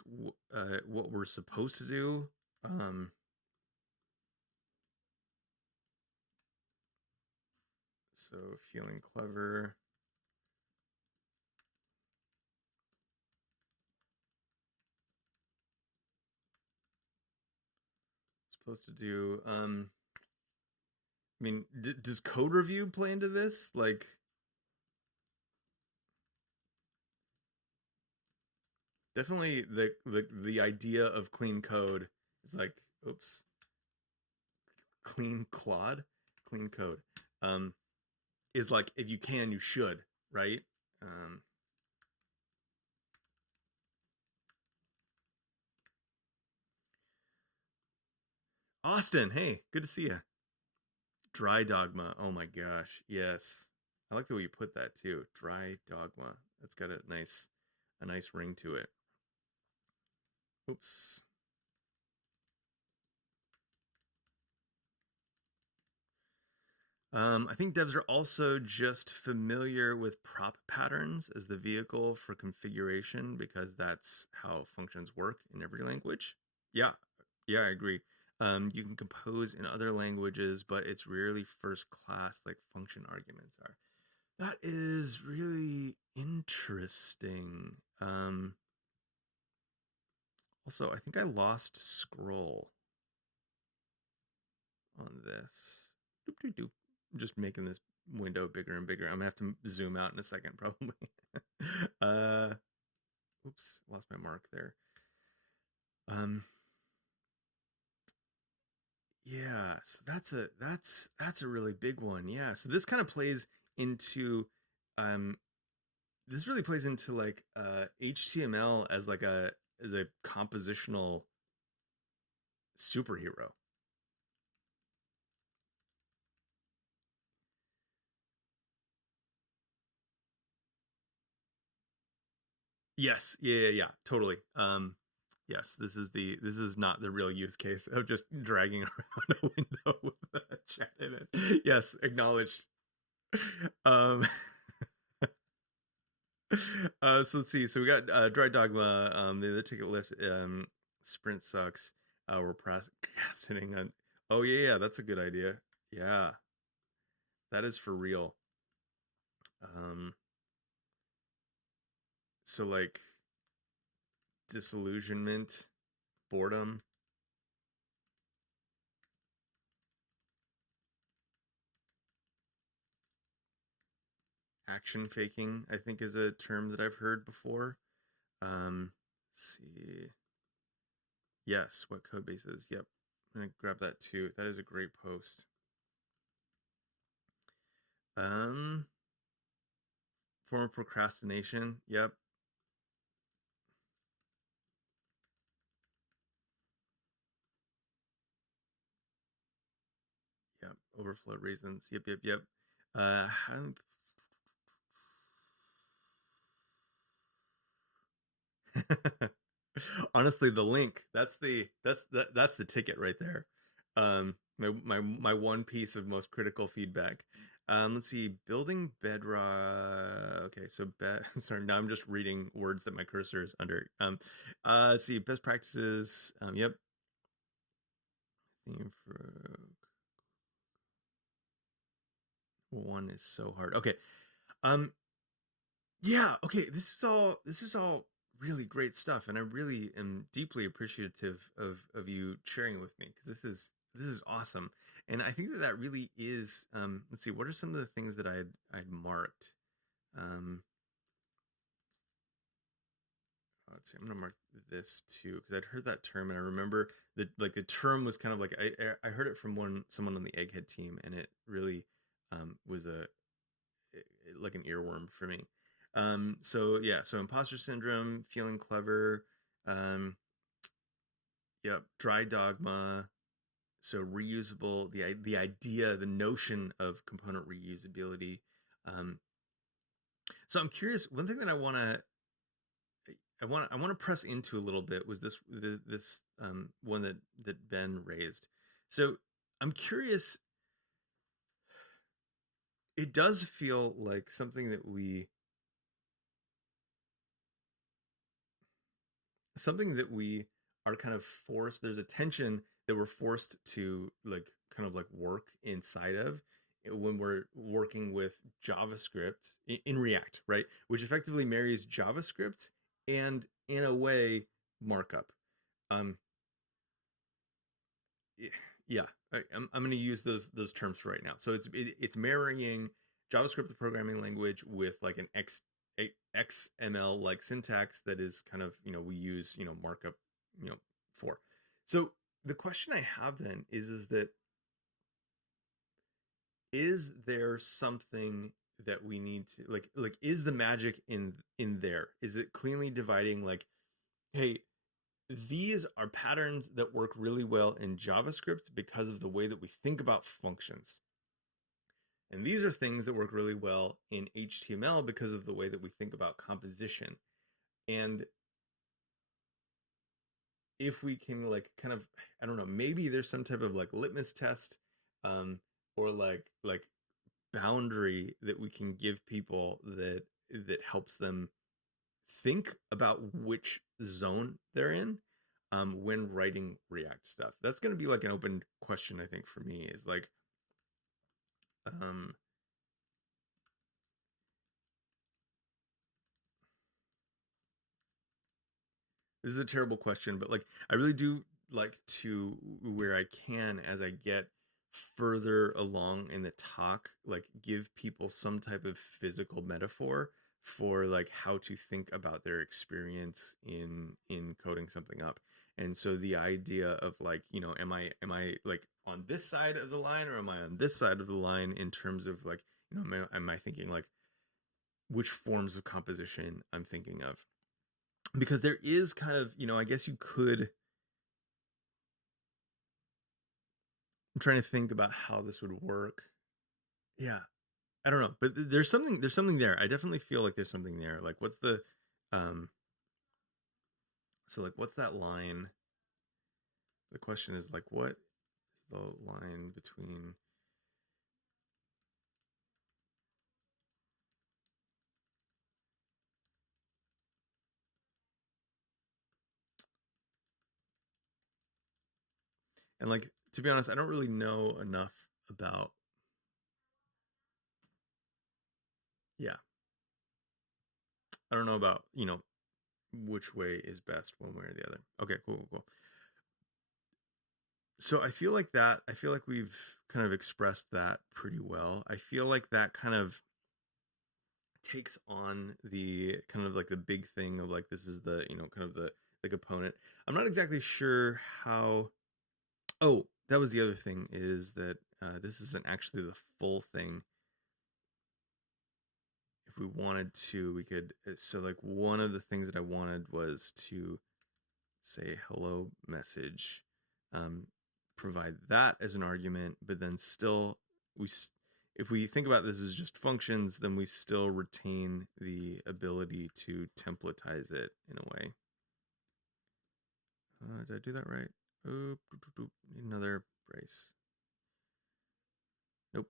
what we're supposed to do. So feeling clever, supposed to do. I mean, does code review play into this? Like, definitely the idea of clean code is like, oops, clean code. Is like, if you can, you should, right? Austin, hey, good to see you. Dry dogma. Oh my gosh, yes. I like the way you put that too. Dry dogma. That's got a nice ring to it. Oops. I think devs are also just familiar with prop patterns as the vehicle for configuration because that's how functions work in every language. Yeah, I agree. You can compose in other languages, but it's rarely first class like function arguments are. That is really interesting. Also, I think I lost scroll on this. Doop, doop, doop. I'm just making this window bigger and bigger. I'm gonna have to zoom out in a second, probably. Oops, lost my mark there. Yeah, so that's a really big one. Yeah, so this kind of plays into, this really plays into like HTML as like a compositional superhero. Yes, yeah, totally. Yes, this is not the real use case of just dragging around a window with a chat in it. Yes, acknowledged. Um, so let's see. So we got Dry Dogma, the other ticket lift, Sprint sucks. We're procrastinating on. Oh yeah, that's a good idea. Yeah, that is for real. So like disillusionment, boredom. Action faking, I think, is a term that I've heard before. Let's see. Yes, what code bases? Yep. I'm gonna grab that too. That is a great post. Form of procrastination. Yep. Yep. Overflow reasons. Yep. Uh, Honestly, the link, that's the ticket right there. My one piece of most critical feedback. Let's see, building bedrock. Okay, so sorry, now I'm just reading words that my cursor is under. Let's see, best practices. Yep. Theme for one is so hard. Okay. Yeah, okay, this is all really great stuff, and I really am deeply appreciative of you sharing it with me, because this is awesome. And I think that that really is. Let's see, what are some of the things that I'd marked? Um, let's see, I'm gonna mark this too, because I'd heard that term, and I remember that, like, the term was kind of like I heard it from someone on the Egghead team, and it really was like an earworm for me. So yeah, so imposter syndrome, feeling clever, um, yep, dry dogma. So reusable, the idea, the notion of component reusability. Um, so I'm curious. One thing that I want to press into a little bit was this one that Ben raised. So I'm curious. It does feel like something that we are kind of forced. There's a tension that we're forced to, like, kind of like work inside of when we're working with JavaScript in React, right? Which effectively marries JavaScript and, in a way, markup. Um, yeah, I'm going to use those terms for right now. So it's marrying JavaScript, the programming language, with like an XML like syntax that is kind of, we use, markup, for. So the question I have then is there something that we need to, like, is the magic in there? Is it cleanly dividing, like, hey, these are patterns that work really well in JavaScript because of the way that we think about functions. And these are things that work really well in HTML because of the way that we think about composition. And if we can, like, kind of, I don't know, maybe there's some type of like litmus test, um, or like boundary that we can give people that helps them think about which zone they're in, when writing React stuff. That's going to be like an open question, I think, for me, is like, um, this is a terrible question, but like, I really do like to, where I can, as I get further along in the talk, like, give people some type of physical metaphor for like how to think about their experience in coding something up. And so the idea of, like, am I like on this side of the line, or am I on this side of the line, in terms of, like, am I thinking, like, which forms of composition I'm thinking of? Because there is kind of, I guess you could, I'm trying to think about how this would work. Yeah, I don't know, but there's something there. I definitely feel like there's something there. Like, what's the, um so, like, what's that line? The question is, like, what is the line between, and, like, to be honest, I don't really know enough about, yeah, I don't know about, which way is best, one way or the other. Okay, cool, cool, cool. So I feel like we've kind of expressed that pretty well. I feel like that kind of takes on the kind of like the big thing of, like, this is the, kind of the component. I'm not exactly sure how. Oh, that was the other thing, is that this isn't actually the full thing. If we wanted to, we could. So, like, one of the things that I wanted was to say hello message, um, provide that as an argument, but then still, we if we think about this as just functions, then we still retain the ability to templatize it in a way. Did I do that right? Oh, need another brace. Nope.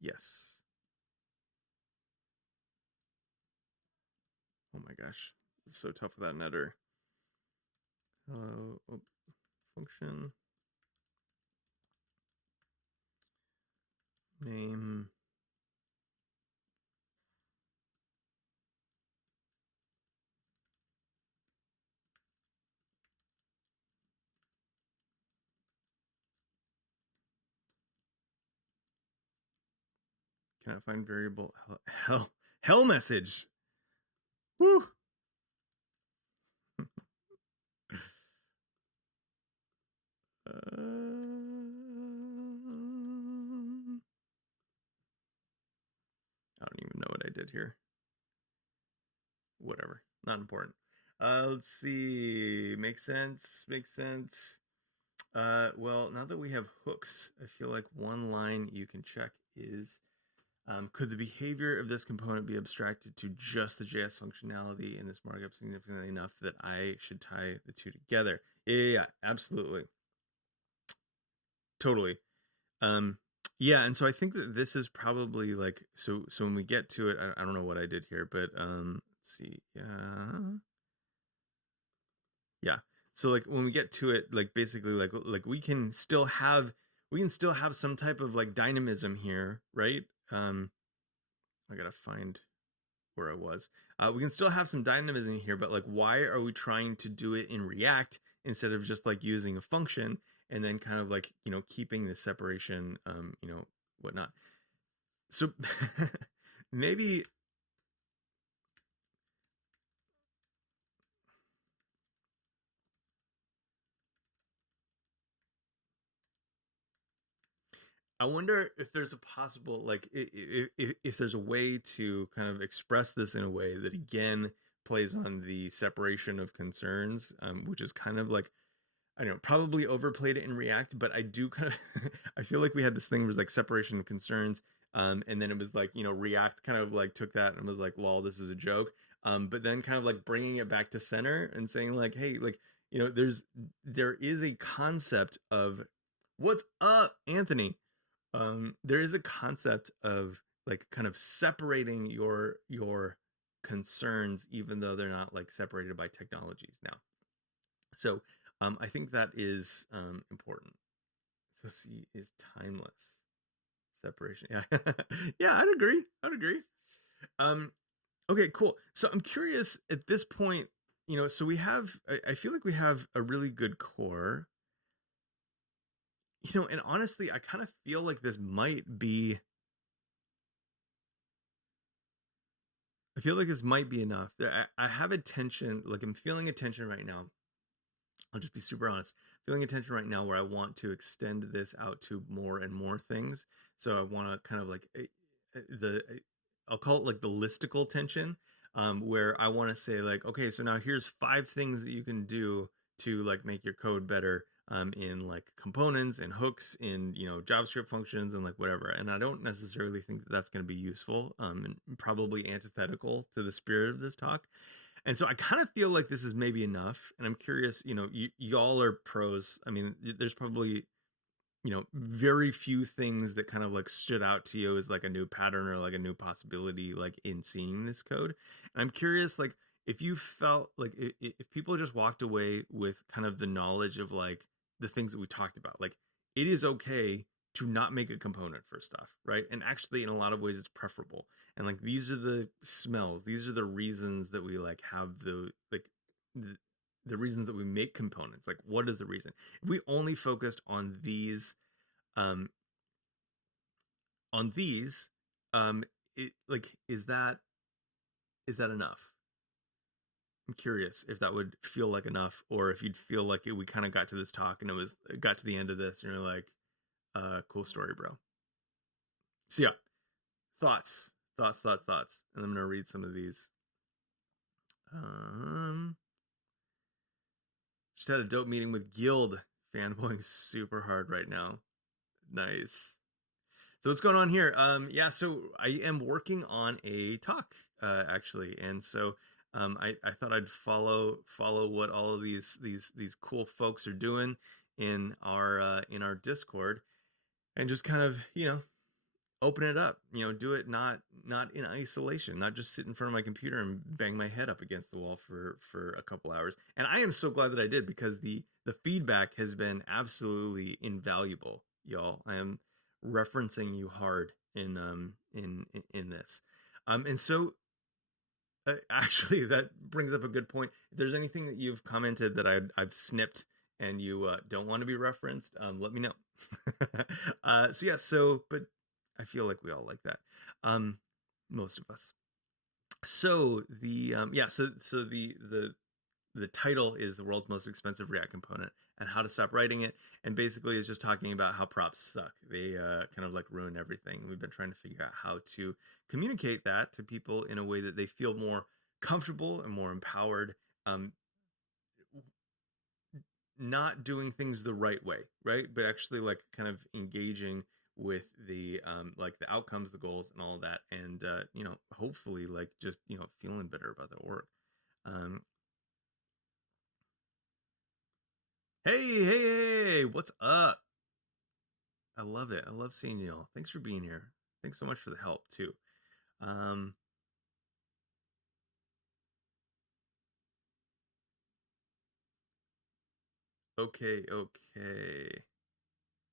Yes. Oh my gosh, it's so tough without an editor. Hello, function name Cannot find variable hell message. Woo. I don't even know what I did here. Whatever, not important. Let's see. Makes sense. Makes sense. Well, now that we have hooks, I feel like one line you can check is, could the behavior of this component be abstracted to just the JS functionality in this markup significantly enough that I should tie the two together? Yeah, absolutely. Totally. Yeah, and so I think that this is probably like, so when we get to it, I don't know what I did here, but let's see. Yeah. So like when we get to it, like basically like we can still have some type of like dynamism here, right? I gotta find where I was. We can still have some dynamism here, but like why are we trying to do it in React instead of just like using a function and then kind of like, keeping the separation, whatnot. So maybe I wonder if there's a possible, like, if there's a way to kind of express this in a way that again plays on the separation of concerns, which is kind of like, I don't know, probably overplayed it in React, but I do kind of I feel like we had this thing where it was like separation of concerns, and then it was like, React kind of like took that and was like, lol, this is a joke. But then kind of like bringing it back to center and saying like, hey, like, there is a concept of what's up, Anthony. There is a concept of like kind of separating your concerns, even though they're not like separated by technologies now. So I think that is important. So C is timeless separation. Yeah, yeah, I'd agree. Okay, cool. So I'm curious at this point. So we have. I feel like we have a really good core. And honestly, I kind of feel like this might be. I feel like this might be enough. I have a tension. Like I'm feeling a tension right now. I'll just be super honest. Feeling a tension right now where I want to extend this out to more and more things. So I want to kind of like I'll call it like the listicle tension, where I want to say like, okay, so now here's 5 things that you can do to like make your code better, in like components and hooks in JavaScript functions and like whatever. And I don't necessarily think that that's going to be useful, and probably antithetical to the spirit of this talk. And so I kind of feel like this is maybe enough. And I'm curious, y'all are pros. I mean, there's probably, very few things that kind of like stood out to you as like a new pattern or like a new possibility, like in seeing this code. And I'm curious, like, if you felt like if people just walked away with kind of the knowledge of like the things that we talked about, like it is okay to not make a component for stuff, right? And actually in a lot of ways it's preferable. And like these are the smells, these are the reasons that we like have the reasons that we make components. Like what is the reason? If we only focused on these um like is that enough? I'm curious if that would feel like enough, or if you'd feel like we kind of got to this talk and it got to the end of this and you're like, cool story, bro. So yeah, thoughts. And I'm gonna read some of these. Just had a dope meeting with Guild, fanboying super hard right now. Nice. So what's going on here? Yeah, so I am working on a talk, actually, and so I thought I'd follow what all of these cool folks are doing in our Discord, and just kind of open it up, do it not in isolation, not just sit in front of my computer and bang my head up against the wall for a couple hours. And I am so glad that I did, because the feedback has been absolutely invaluable, y'all. I am referencing you hard in this, and so actually that brings up a good point. If there's anything that you've commented that I've snipped and you don't want to be referenced, let me know. So yeah, but I feel like we all like that. Most of us. So the the title is The World's Most Expensive React Component and How to Stop Writing It. And basically is just talking about how props suck. They kind of like ruin everything. We've been trying to figure out how to communicate that to people in a way that they feel more comfortable and more empowered, not doing things the right way, right? But actually like kind of engaging with the like the outcomes, the goals, and all that, and hopefully like just feeling better about their work. Um, hey, what's up? I love it. I love seeing you all. Thanks for being here. Thanks so much for the help too. Um, okay.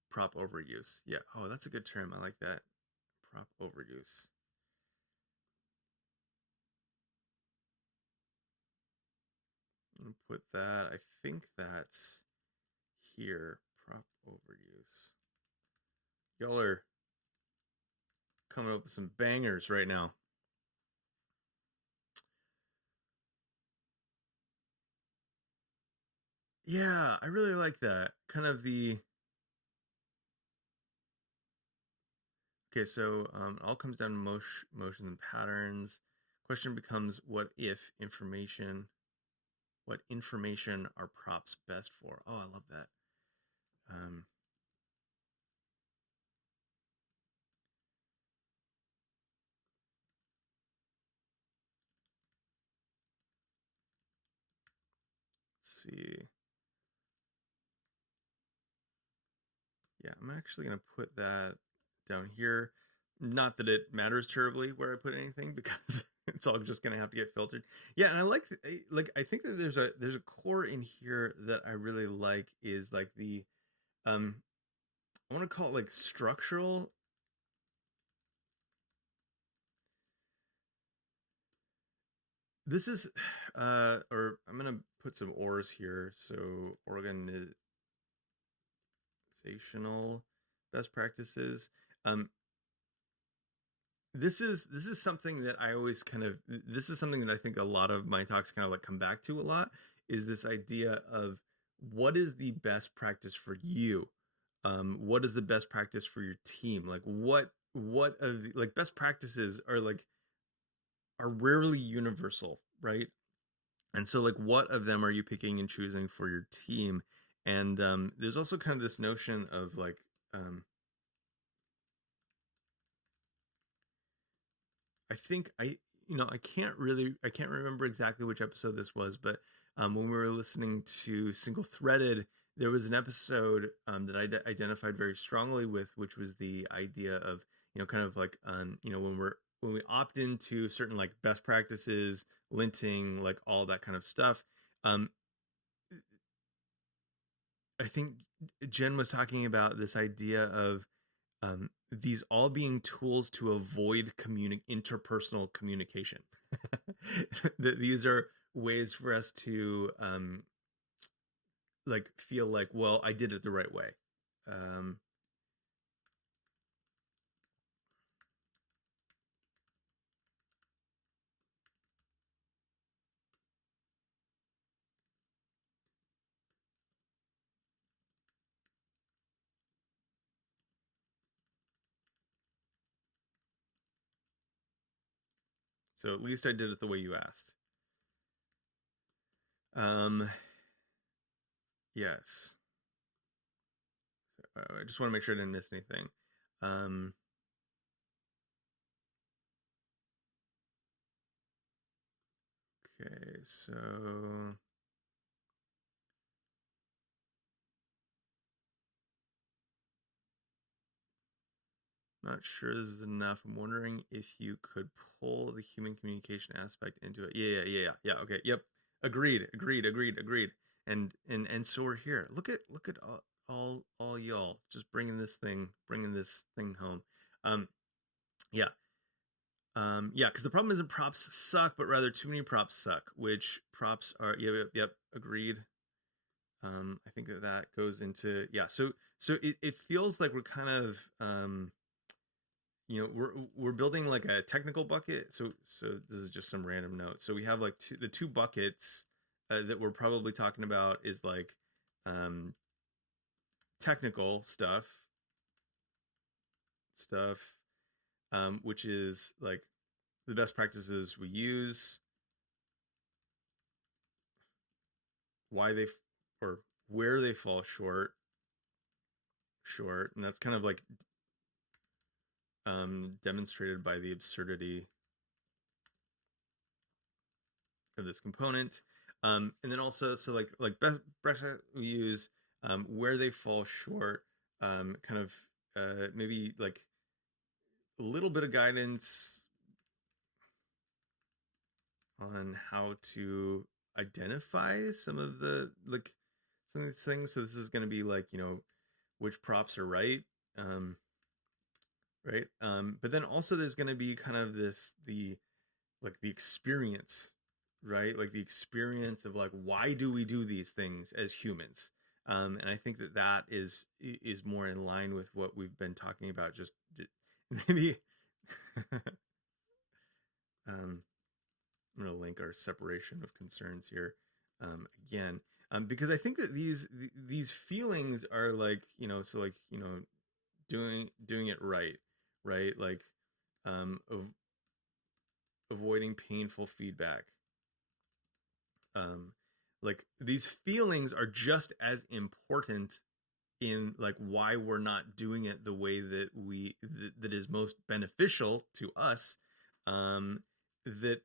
Prop overuse. Yeah. Oh, that's a good term. I like that. Prop overuse. I'll put that. I think that's here. Prop overuse. Y'all are coming up with some bangers right now. Yeah, I really like that. Kind of the okay. So it all comes down to motion and patterns. Question becomes, what information are props best for? Oh, I love that. Um, let's see. Yeah, I'm actually gonna put that down here. Not that it matters terribly where I put anything because it's all just gonna have to get filtered. Yeah, and I I think that there's a core in here that I really like is like the um I want to call it like structural. This is or I'm gonna put some ors here. So organizational best practices. Um, this is something that I always kind of this is something that I think a lot of my talks kind of like come back to a lot is this idea of what is the best practice for you, what is the best practice for your team, like what of like best practices are rarely universal, right? And so like what of them are you picking and choosing for your team? And there's also kind of this notion of like I think I can't remember exactly which episode this was, but when we were listening to Single Threaded, there was an episode that I identified very strongly with, which was the idea of kind of like when we opt into certain like best practices, linting, like all that kind of stuff. Um, I think Jen was talking about this idea of these all being tools to avoid interpersonal communication. That these are ways for us to like feel like, well, I did it the right way. Um, so at least I did it the way you asked. Um, yes. I just want to make sure I didn't miss anything. Um, okay, so not sure this is enough. I'm wondering if you could pull the human communication aspect into it. Yeah. Okay. Yep. Agreed. And so we're here. Look at all y'all just bringing this thing home. Um, yeah. Yeah, because the problem isn't props suck, but rather too many props suck. Which props are? Yep. Agreed. I think that goes into yeah. So it feels like we're kind of we're building like a technical bucket. So this is just some random note. So we have like the two buckets that we're probably talking about is like um, technical stuff, which is like the best practices we use, why they or where they fall short, and that's kind of like demonstrated by the absurdity of this component. And then also, so like best we use where they fall short, kind of maybe like a little bit of guidance on how to identify some of the some of these things. So this is going to be like, which props are right, right? But then also there's going to be kind of the experience, right? Like the experience of like, why do we do these things as humans? And I think that is more in line with what we've been talking about. Just maybe I'm going to link our separation of concerns here again, because I think that these feelings are like, so like, doing it right, like avoiding painful feedback. Like these feelings are just as important in like why we're not doing it the way that that is most beneficial to us. That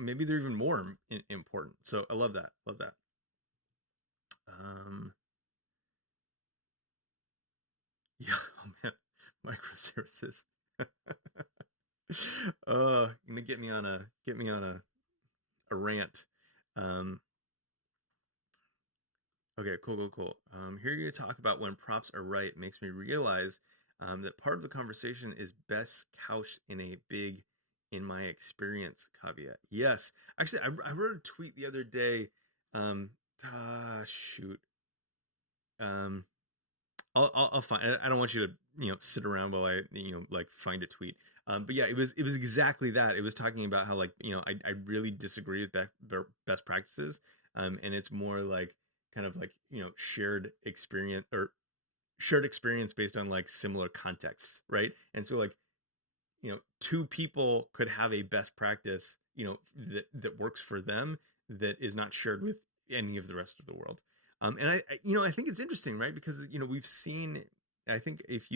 maybe they're even more important. So I love that. Yeah, oh man, microservices. You're gonna get me on a rant. Okay, cool. Here you're gonna talk about when props are right. It makes me realize that part of the conversation is best couched in a big, in my experience caveat. Yes, actually, I wrote a tweet the other day. Shoot. I'll find. I don't want you to sit around while I like find a tweet. But yeah, it was exactly that. It was talking about how like I really disagree with best practices. And it's more like kind of like shared experience based on like similar contexts, right? And so like two people could have a best practice that works for them that is not shared with any of the rest of the world. And I think it's interesting, right? Because we've seen. I think if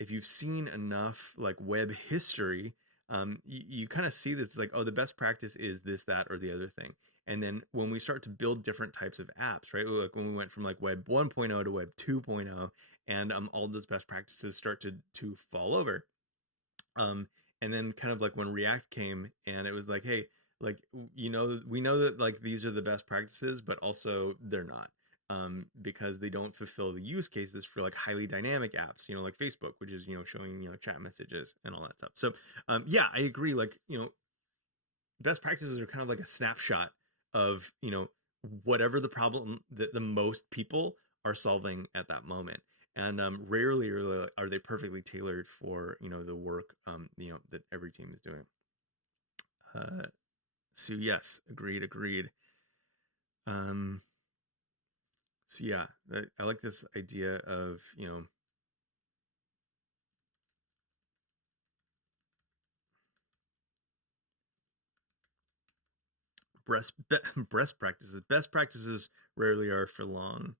if you've seen enough like web history, you kind of see this like, oh, the best practice is this, that, or the other thing. And then when we start to build different types of apps, right? Like when we went from like web 1.0 to web 2.0, and all those best practices start to fall over. And then kind of like when React came and it was like, hey, like we know that like these are the best practices, but also they're not, because they don't fulfill the use cases for like highly dynamic apps, like Facebook, which is showing chat messages and all that stuff. So yeah, I agree. Like best practices are kind of like a snapshot of whatever the problem that the most people are solving at that moment. And rarely are they perfectly tailored for the work that every team is doing. So yes, agreed. So yeah, I like this idea of best practices. Best practices rarely are for long.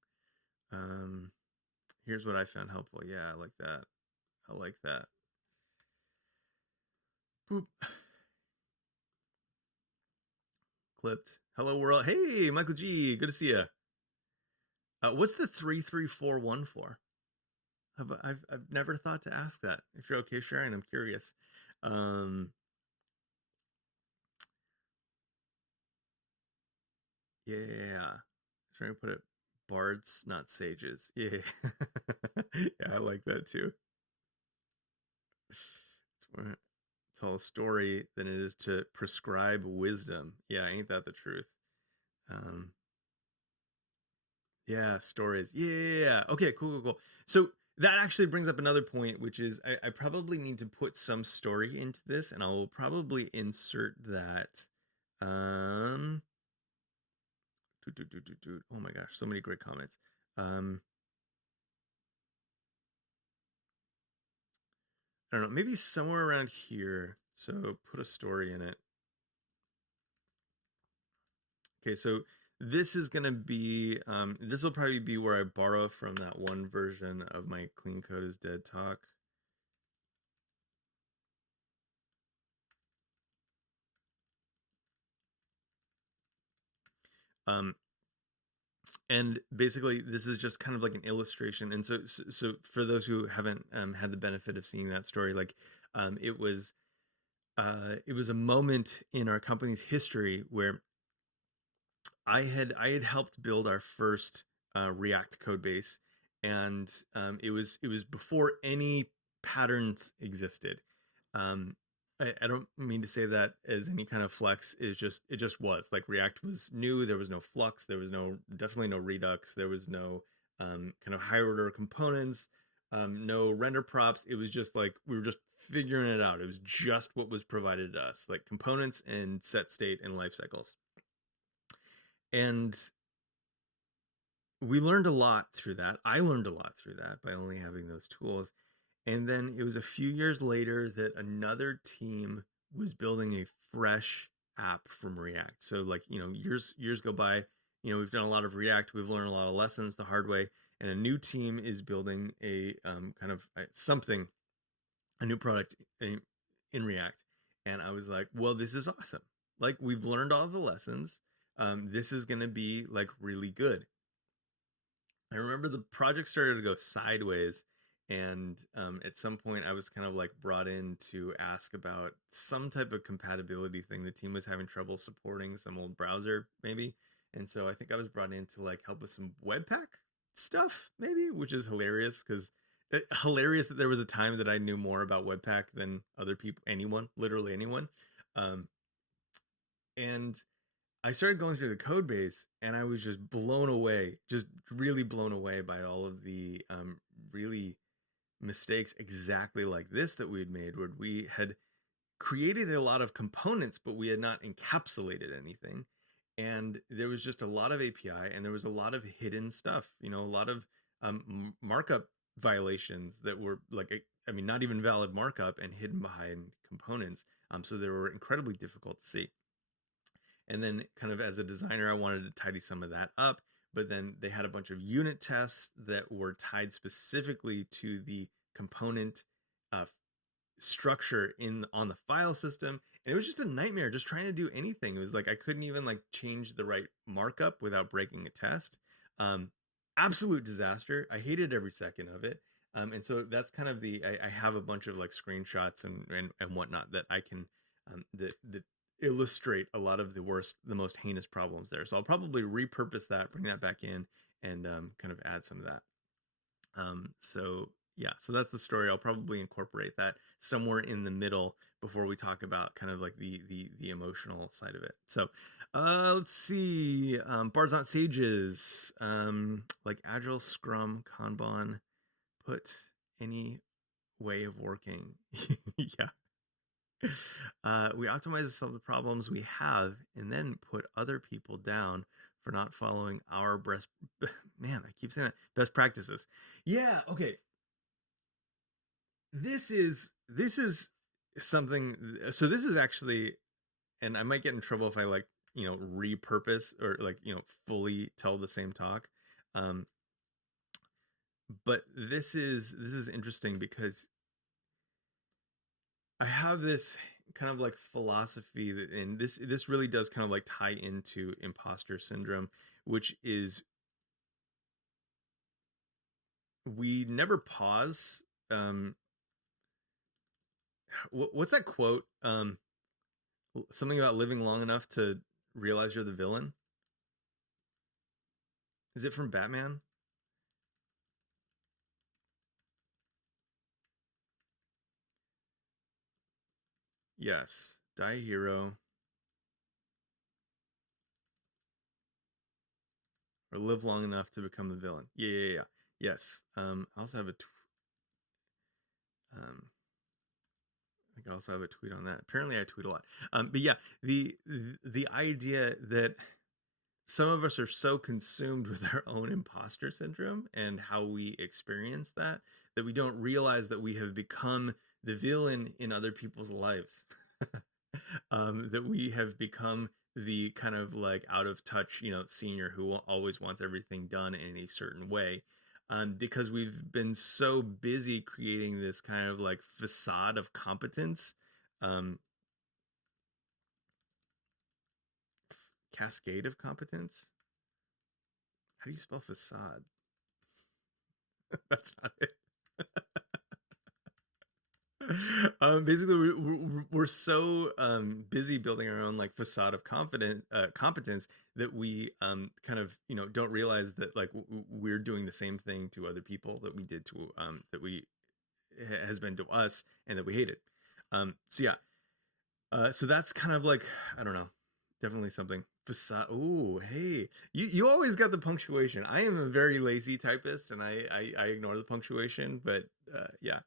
Here's what I found helpful. Yeah, I like that. Boop. Clipped. Hello world. Hey, Michael G. Good to see you. What's the 3341 for? I've never thought to ask that. If you're okay sharing, I'm curious. Yeah. Trying to put it bards, not sages. Yeah. Yeah, I like that too. It's more tell a story than it is to prescribe wisdom. Yeah, ain't that the truth? Yeah, stories. Yeah. Okay, cool. So that actually brings up another point, which is I probably need to put some story into this, and I'll probably insert that. Um, oh my gosh, so many great comments. Um, I don't know, maybe somewhere around here. So put a story in it. Okay, so this is gonna be this will probably be where I borrow from that one version of my clean code is dead talk. Um, and basically this is just kind of like an illustration. And so for those who haven't had the benefit of seeing that story, like it was a moment in our company's history where I had helped build our first React code base, and it was before any patterns existed. Um, I don't mean to say that as any kind of flex. It just was like React was new. There was no Flux. There was definitely no Redux. There was no kind of higher order components. No render props. It was just like we were just figuring it out. It was just what was provided to us, like components and set state and life cycles. And we learned a lot through that. I learned a lot through that by only having those tools. And then it was a few years later that another team was building a fresh app from React. So like, years go by, we've done a lot of React, we've learned a lot of lessons the hard way, and a new team is building a kind of something, a new product in React. And I was like, well, this is awesome. Like we've learned all the lessons. This is going to be like really good. I remember the project started to go sideways, and at some point I was kind of like brought in to ask about some type of compatibility thing. The team was having trouble supporting some old browser, maybe, and so I think I was brought in to like help with some Webpack stuff, maybe, which is hilarious because hilarious that there was a time that I knew more about Webpack than other people, anyone, literally anyone, um, and I started going through the code base and I was just blown away, just really blown away by all of the really mistakes exactly like this that we had made, where we had created a lot of components, but we had not encapsulated anything. And there was just a lot of API and there was a lot of hidden stuff, a lot of markup violations that were like, I mean, not even valid markup and hidden behind components. So they were incredibly difficult to see. And then, kind of as a designer, I wanted to tidy some of that up. But then they had a bunch of unit tests that were tied specifically to the component uh, structure in on the file system, and it was just a nightmare just trying to do anything. It was like I couldn't even like change the right markup without breaking a test. um Absolute disaster. I hated every second of it. And so that's kind of I have a bunch of like screenshots and whatnot that I can that illustrate a lot of the most heinous problems there. So I'll probably repurpose that, bring that back in, and kind of add some of that. So yeah, so that's the story. I'll probably incorporate that somewhere in the middle before we talk about kind of like the emotional side of it. So let's see. Bars Not Sages, like Agile, Scrum, Kanban, put any way of working. Yeah. We optimize to solve the problems we have and then put other people down for not following our best. Man, I keep saying that, best practices. Yeah. Okay. This is something. So this is actually, and I might get in trouble if I like repurpose or like fully tell the same talk. Um, but this is interesting because I have this kind of like philosophy that, and this really does kind of like tie into imposter syndrome, which is we never pause. What's that quote? Something about living long enough to realize you're the villain. Is it from Batman? Yes. Die a hero. or live long enough to become the villain. Yeah. Yes. I also have a um, I think I also have a tweet on that. Apparently, I tweet a lot. But yeah, the idea that some of us are so consumed with our own imposter syndrome and how we experience that that we don't realize that we have become the villain in other people's lives. That we have become the kind of like out of touch, senior who always wants everything done in a certain way. Because we've been so busy creating this kind of like facade of competence, um, cascade of competence. How do you spell facade? That's not it. Basically, we're so busy building our own like facade of competence that we kind of don't realize that like we're doing the same thing to other people that we did to that we has been to us and that we hated. So yeah, so that's kind of like, I don't know, definitely something facade. Oh, hey, you always got the punctuation. I am a very lazy typist, and I ignore the punctuation, but yeah.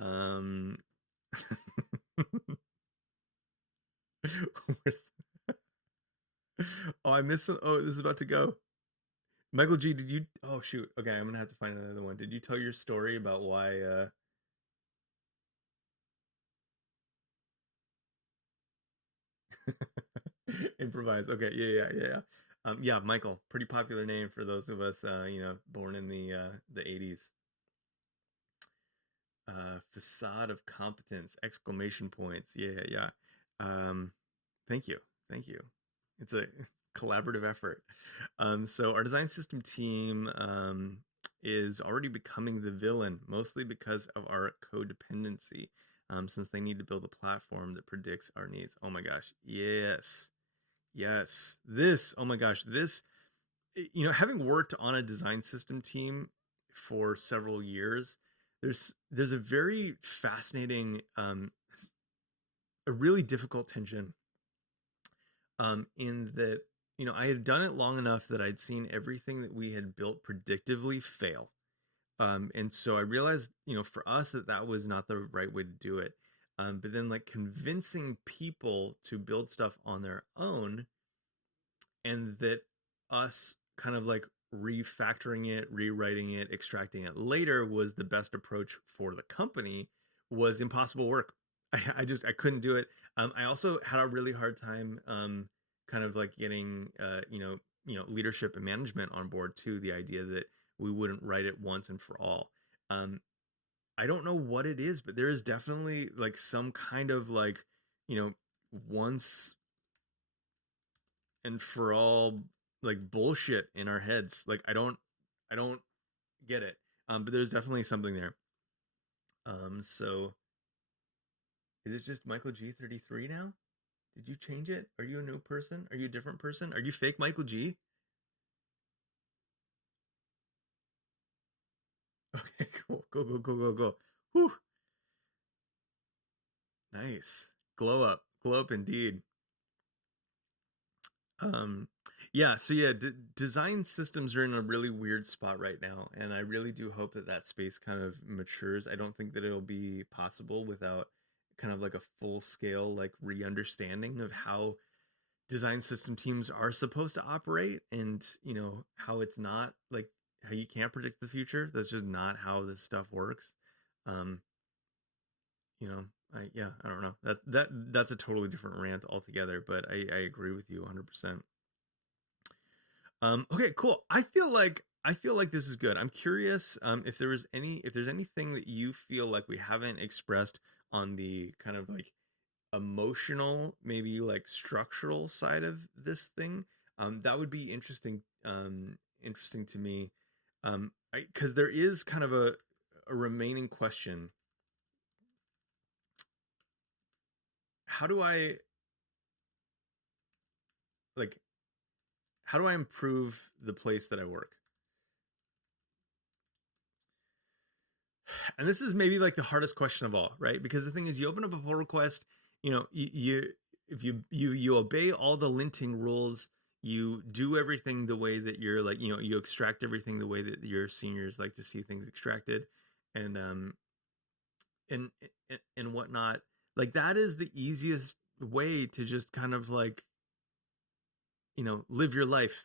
Um, oh, I missed some. Oh, this is about to go. Michael G, did you? Oh, shoot. Okay, I'm gonna have to find another one. Did you tell your story about why? Improvise. Okay, yeah. Yeah, Michael, pretty popular name for those of us, born in the '80s. Facade of competence! Exclamation points. Yeah. Um, thank you, thank you. It's a collaborative effort. So our design system team is already becoming the villain, mostly because of our codependency. Since they need to build a platform that predicts our needs. Oh my gosh, yes. This, oh my gosh, this. Having worked on a design system team for several years, there's a very fascinating, a really difficult tension, in that I had done it long enough that I'd seen everything that we had built predictively fail, and so I realized for us that was not the right way to do it. But then like convincing people to build stuff on their own, and that us kind of like refactoring it, rewriting it, extracting it later was the best approach for the company was impossible work. I couldn't do it. I also had a really hard time kind of like getting leadership and management on board too. The idea that we wouldn't write it once and for all. Um, I don't know what it is, but there is definitely like some kind of like once and for all like bullshit in our heads. Like I don't get it. But there's definitely something there. So is it just Michael G33 now? Did you change it? Are you a new person? Are you a different person? Are you fake Michael G? Okay, cool. Go. Whew. Nice. Glow up. Glow up indeed. Um, yeah, so yeah, design systems are in a really weird spot right now, and I really do hope that space kind of matures. I don't think that it'll be possible without kind of like a full scale like re-understanding of how design system teams are supposed to operate, and how it's not like how you can't predict the future. That's just not how this stuff works. Um, I don't know. That's a totally different rant altogether, but I agree with you 100%. Okay, cool. I feel like this is good. I'm curious if there's anything that you feel like we haven't expressed on the kind of like emotional, maybe like structural side of this thing. That would be interesting to me. Because there is kind of a remaining question. How do I like how do I improve the place that I work? And this is maybe like the hardest question of all, right? Because the thing is, you open up a pull request, you if you obey all the linting rules, you do everything the way that you're like, you extract everything the way that your seniors like to see things extracted, and and and whatnot. Like that is the easiest way to just kind of like, live your life.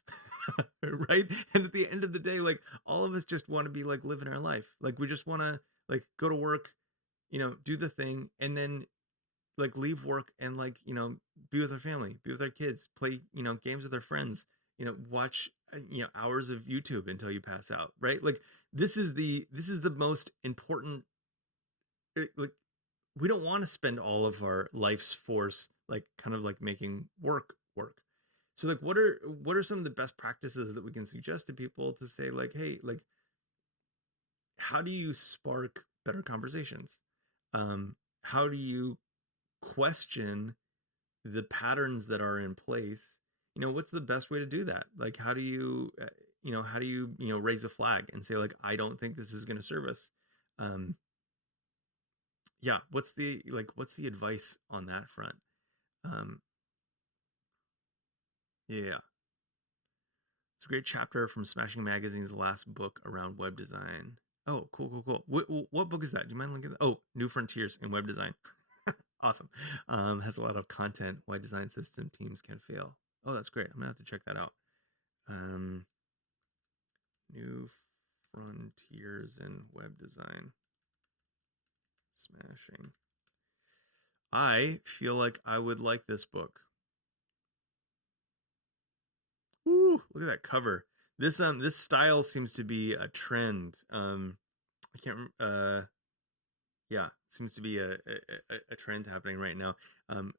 Right. And at the end of the day, like all of us just want to be like living our life. Like we just want to like go to work, do the thing, and then like leave work and like, be with our family, be with our kids, play, games with our friends, watch, hours of YouTube until you pass out. Right. Like this is the most important. Like we don't want to spend all of our life's force like kind of like making work. So like what are some of the best practices that we can suggest to people to say like, hey, like how do you spark better conversations? How do you question the patterns that are in place? What's the best way to do that? Like how do you raise a flag and say like, I don't think this is going to serve us. um yeah, what's the advice on that front? um yeah, it's a great chapter from Smashing Magazine's last book around web design. Oh, cool, cool, cool. What book is that? Do you mind linking that? Oh, New Frontiers in Web Design. Awesome. Has a lot of content. Why design system teams can fail. Oh, that's great. I'm gonna have to check that out. Um, New Frontiers in Web Design. Smashing. I feel like I would like this book. Ooh, look at that cover. This style seems to be a trend. I can't. Yeah, seems to be a trend happening right now. Um,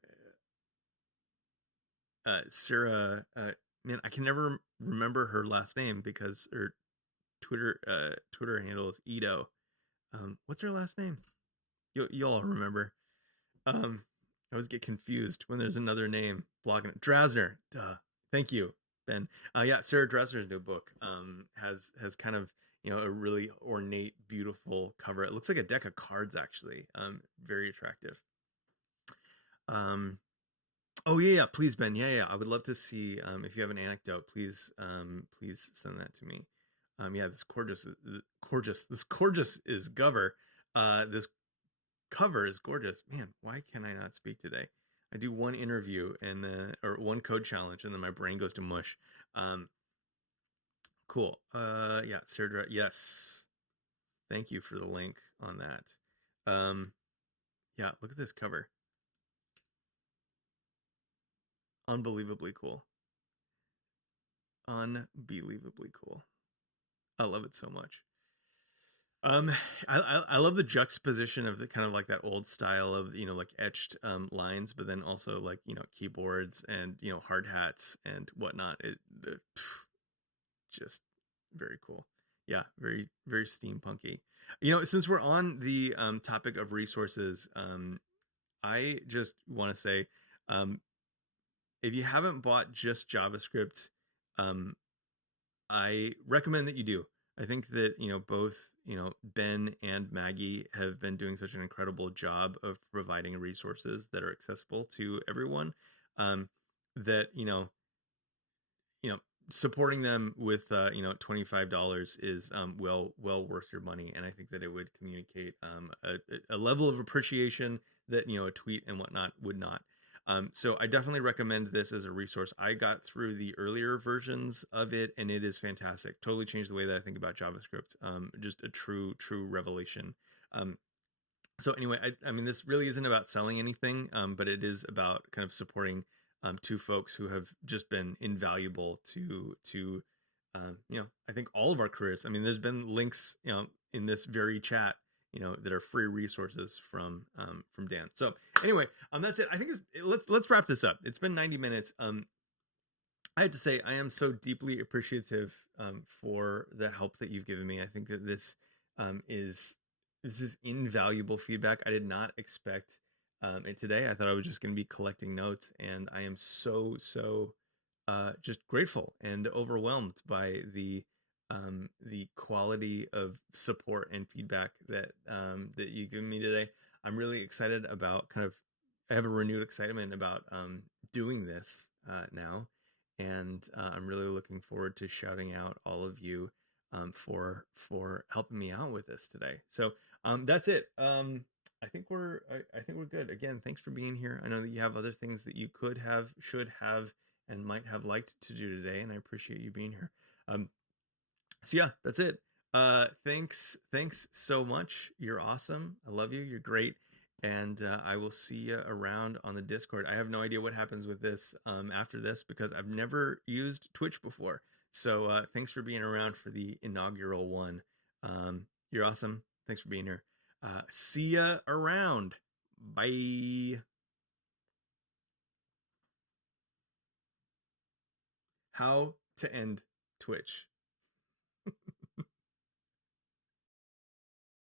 Sarah. Man, I can never remember her last name because her Twitter handle is Edo. What's her last name? You all remember? I always get confused when there's another name blocking it. Drasner. Duh. Thank you, Ben. Yeah, Sarah Dressner's new book has kind of a really ornate, beautiful cover. It looks like a deck of cards actually. Very attractive. Um, oh yeah, yeah. Please, Ben. Yeah, yeah. I would love to see if you have an anecdote. Please send that to me. Yeah, this gorgeous is Gover. This cover is gorgeous. Man, why can I not speak today? I do one interview and or one code challenge, and then my brain goes to mush. Um, cool. Yeah, Sarah. Yes. Thank you for the link on that. Yeah, look at this cover. Unbelievably cool. Unbelievably cool. I love it so much. Um, I love the juxtaposition of the kind of like that old style of like etched lines, but then also like keyboards and hard hats and whatnot. Just very cool. Yeah, very very steampunky. Since we're on the topic of resources, I just want to say, um, if you haven't bought just JavaScript, um, I recommend that you do. I think that both Ben and Maggie have been doing such an incredible job of providing resources that are accessible to everyone. That supporting them with $25 is well worth your money, and I think that it would communicate a level of appreciation that a tweet and whatnot would not. So I definitely recommend this as a resource. I got through the earlier versions of it, and it is fantastic. Totally changed the way that I think about JavaScript. Just a true revelation. So anyway, I mean, this really isn't about selling anything, but it is about kind of supporting two folks who have just been invaluable to I think all of our careers. I mean, there's been links in this very chat that are free resources from Dan. So anyway, that's it. I think let's wrap this up. It's been 90 minutes. I have to say I am so deeply appreciative for the help that you've given me. I think that this is invaluable feedback. I did not expect it today. I thought I was just going to be collecting notes, and I am so just grateful and overwhelmed by the quality of support and feedback that you've given me today. I'm really excited about I have a renewed excitement about doing this now, and I'm really looking forward to shouting out all of you for helping me out with this today. So that's it. I think we're good. Again, thanks for being here. I know that you have other things that you could have, should have, and might have liked to do today, and I appreciate you being here. So yeah, that's it. Thanks so much. You're awesome. I love you. You're great. And I will see you around on the Discord. I have no idea what happens with this after this because I've never used Twitch before. So thanks for being around for the inaugural one. You're awesome. Thanks for being here. See ya around. Bye. How to end Twitch.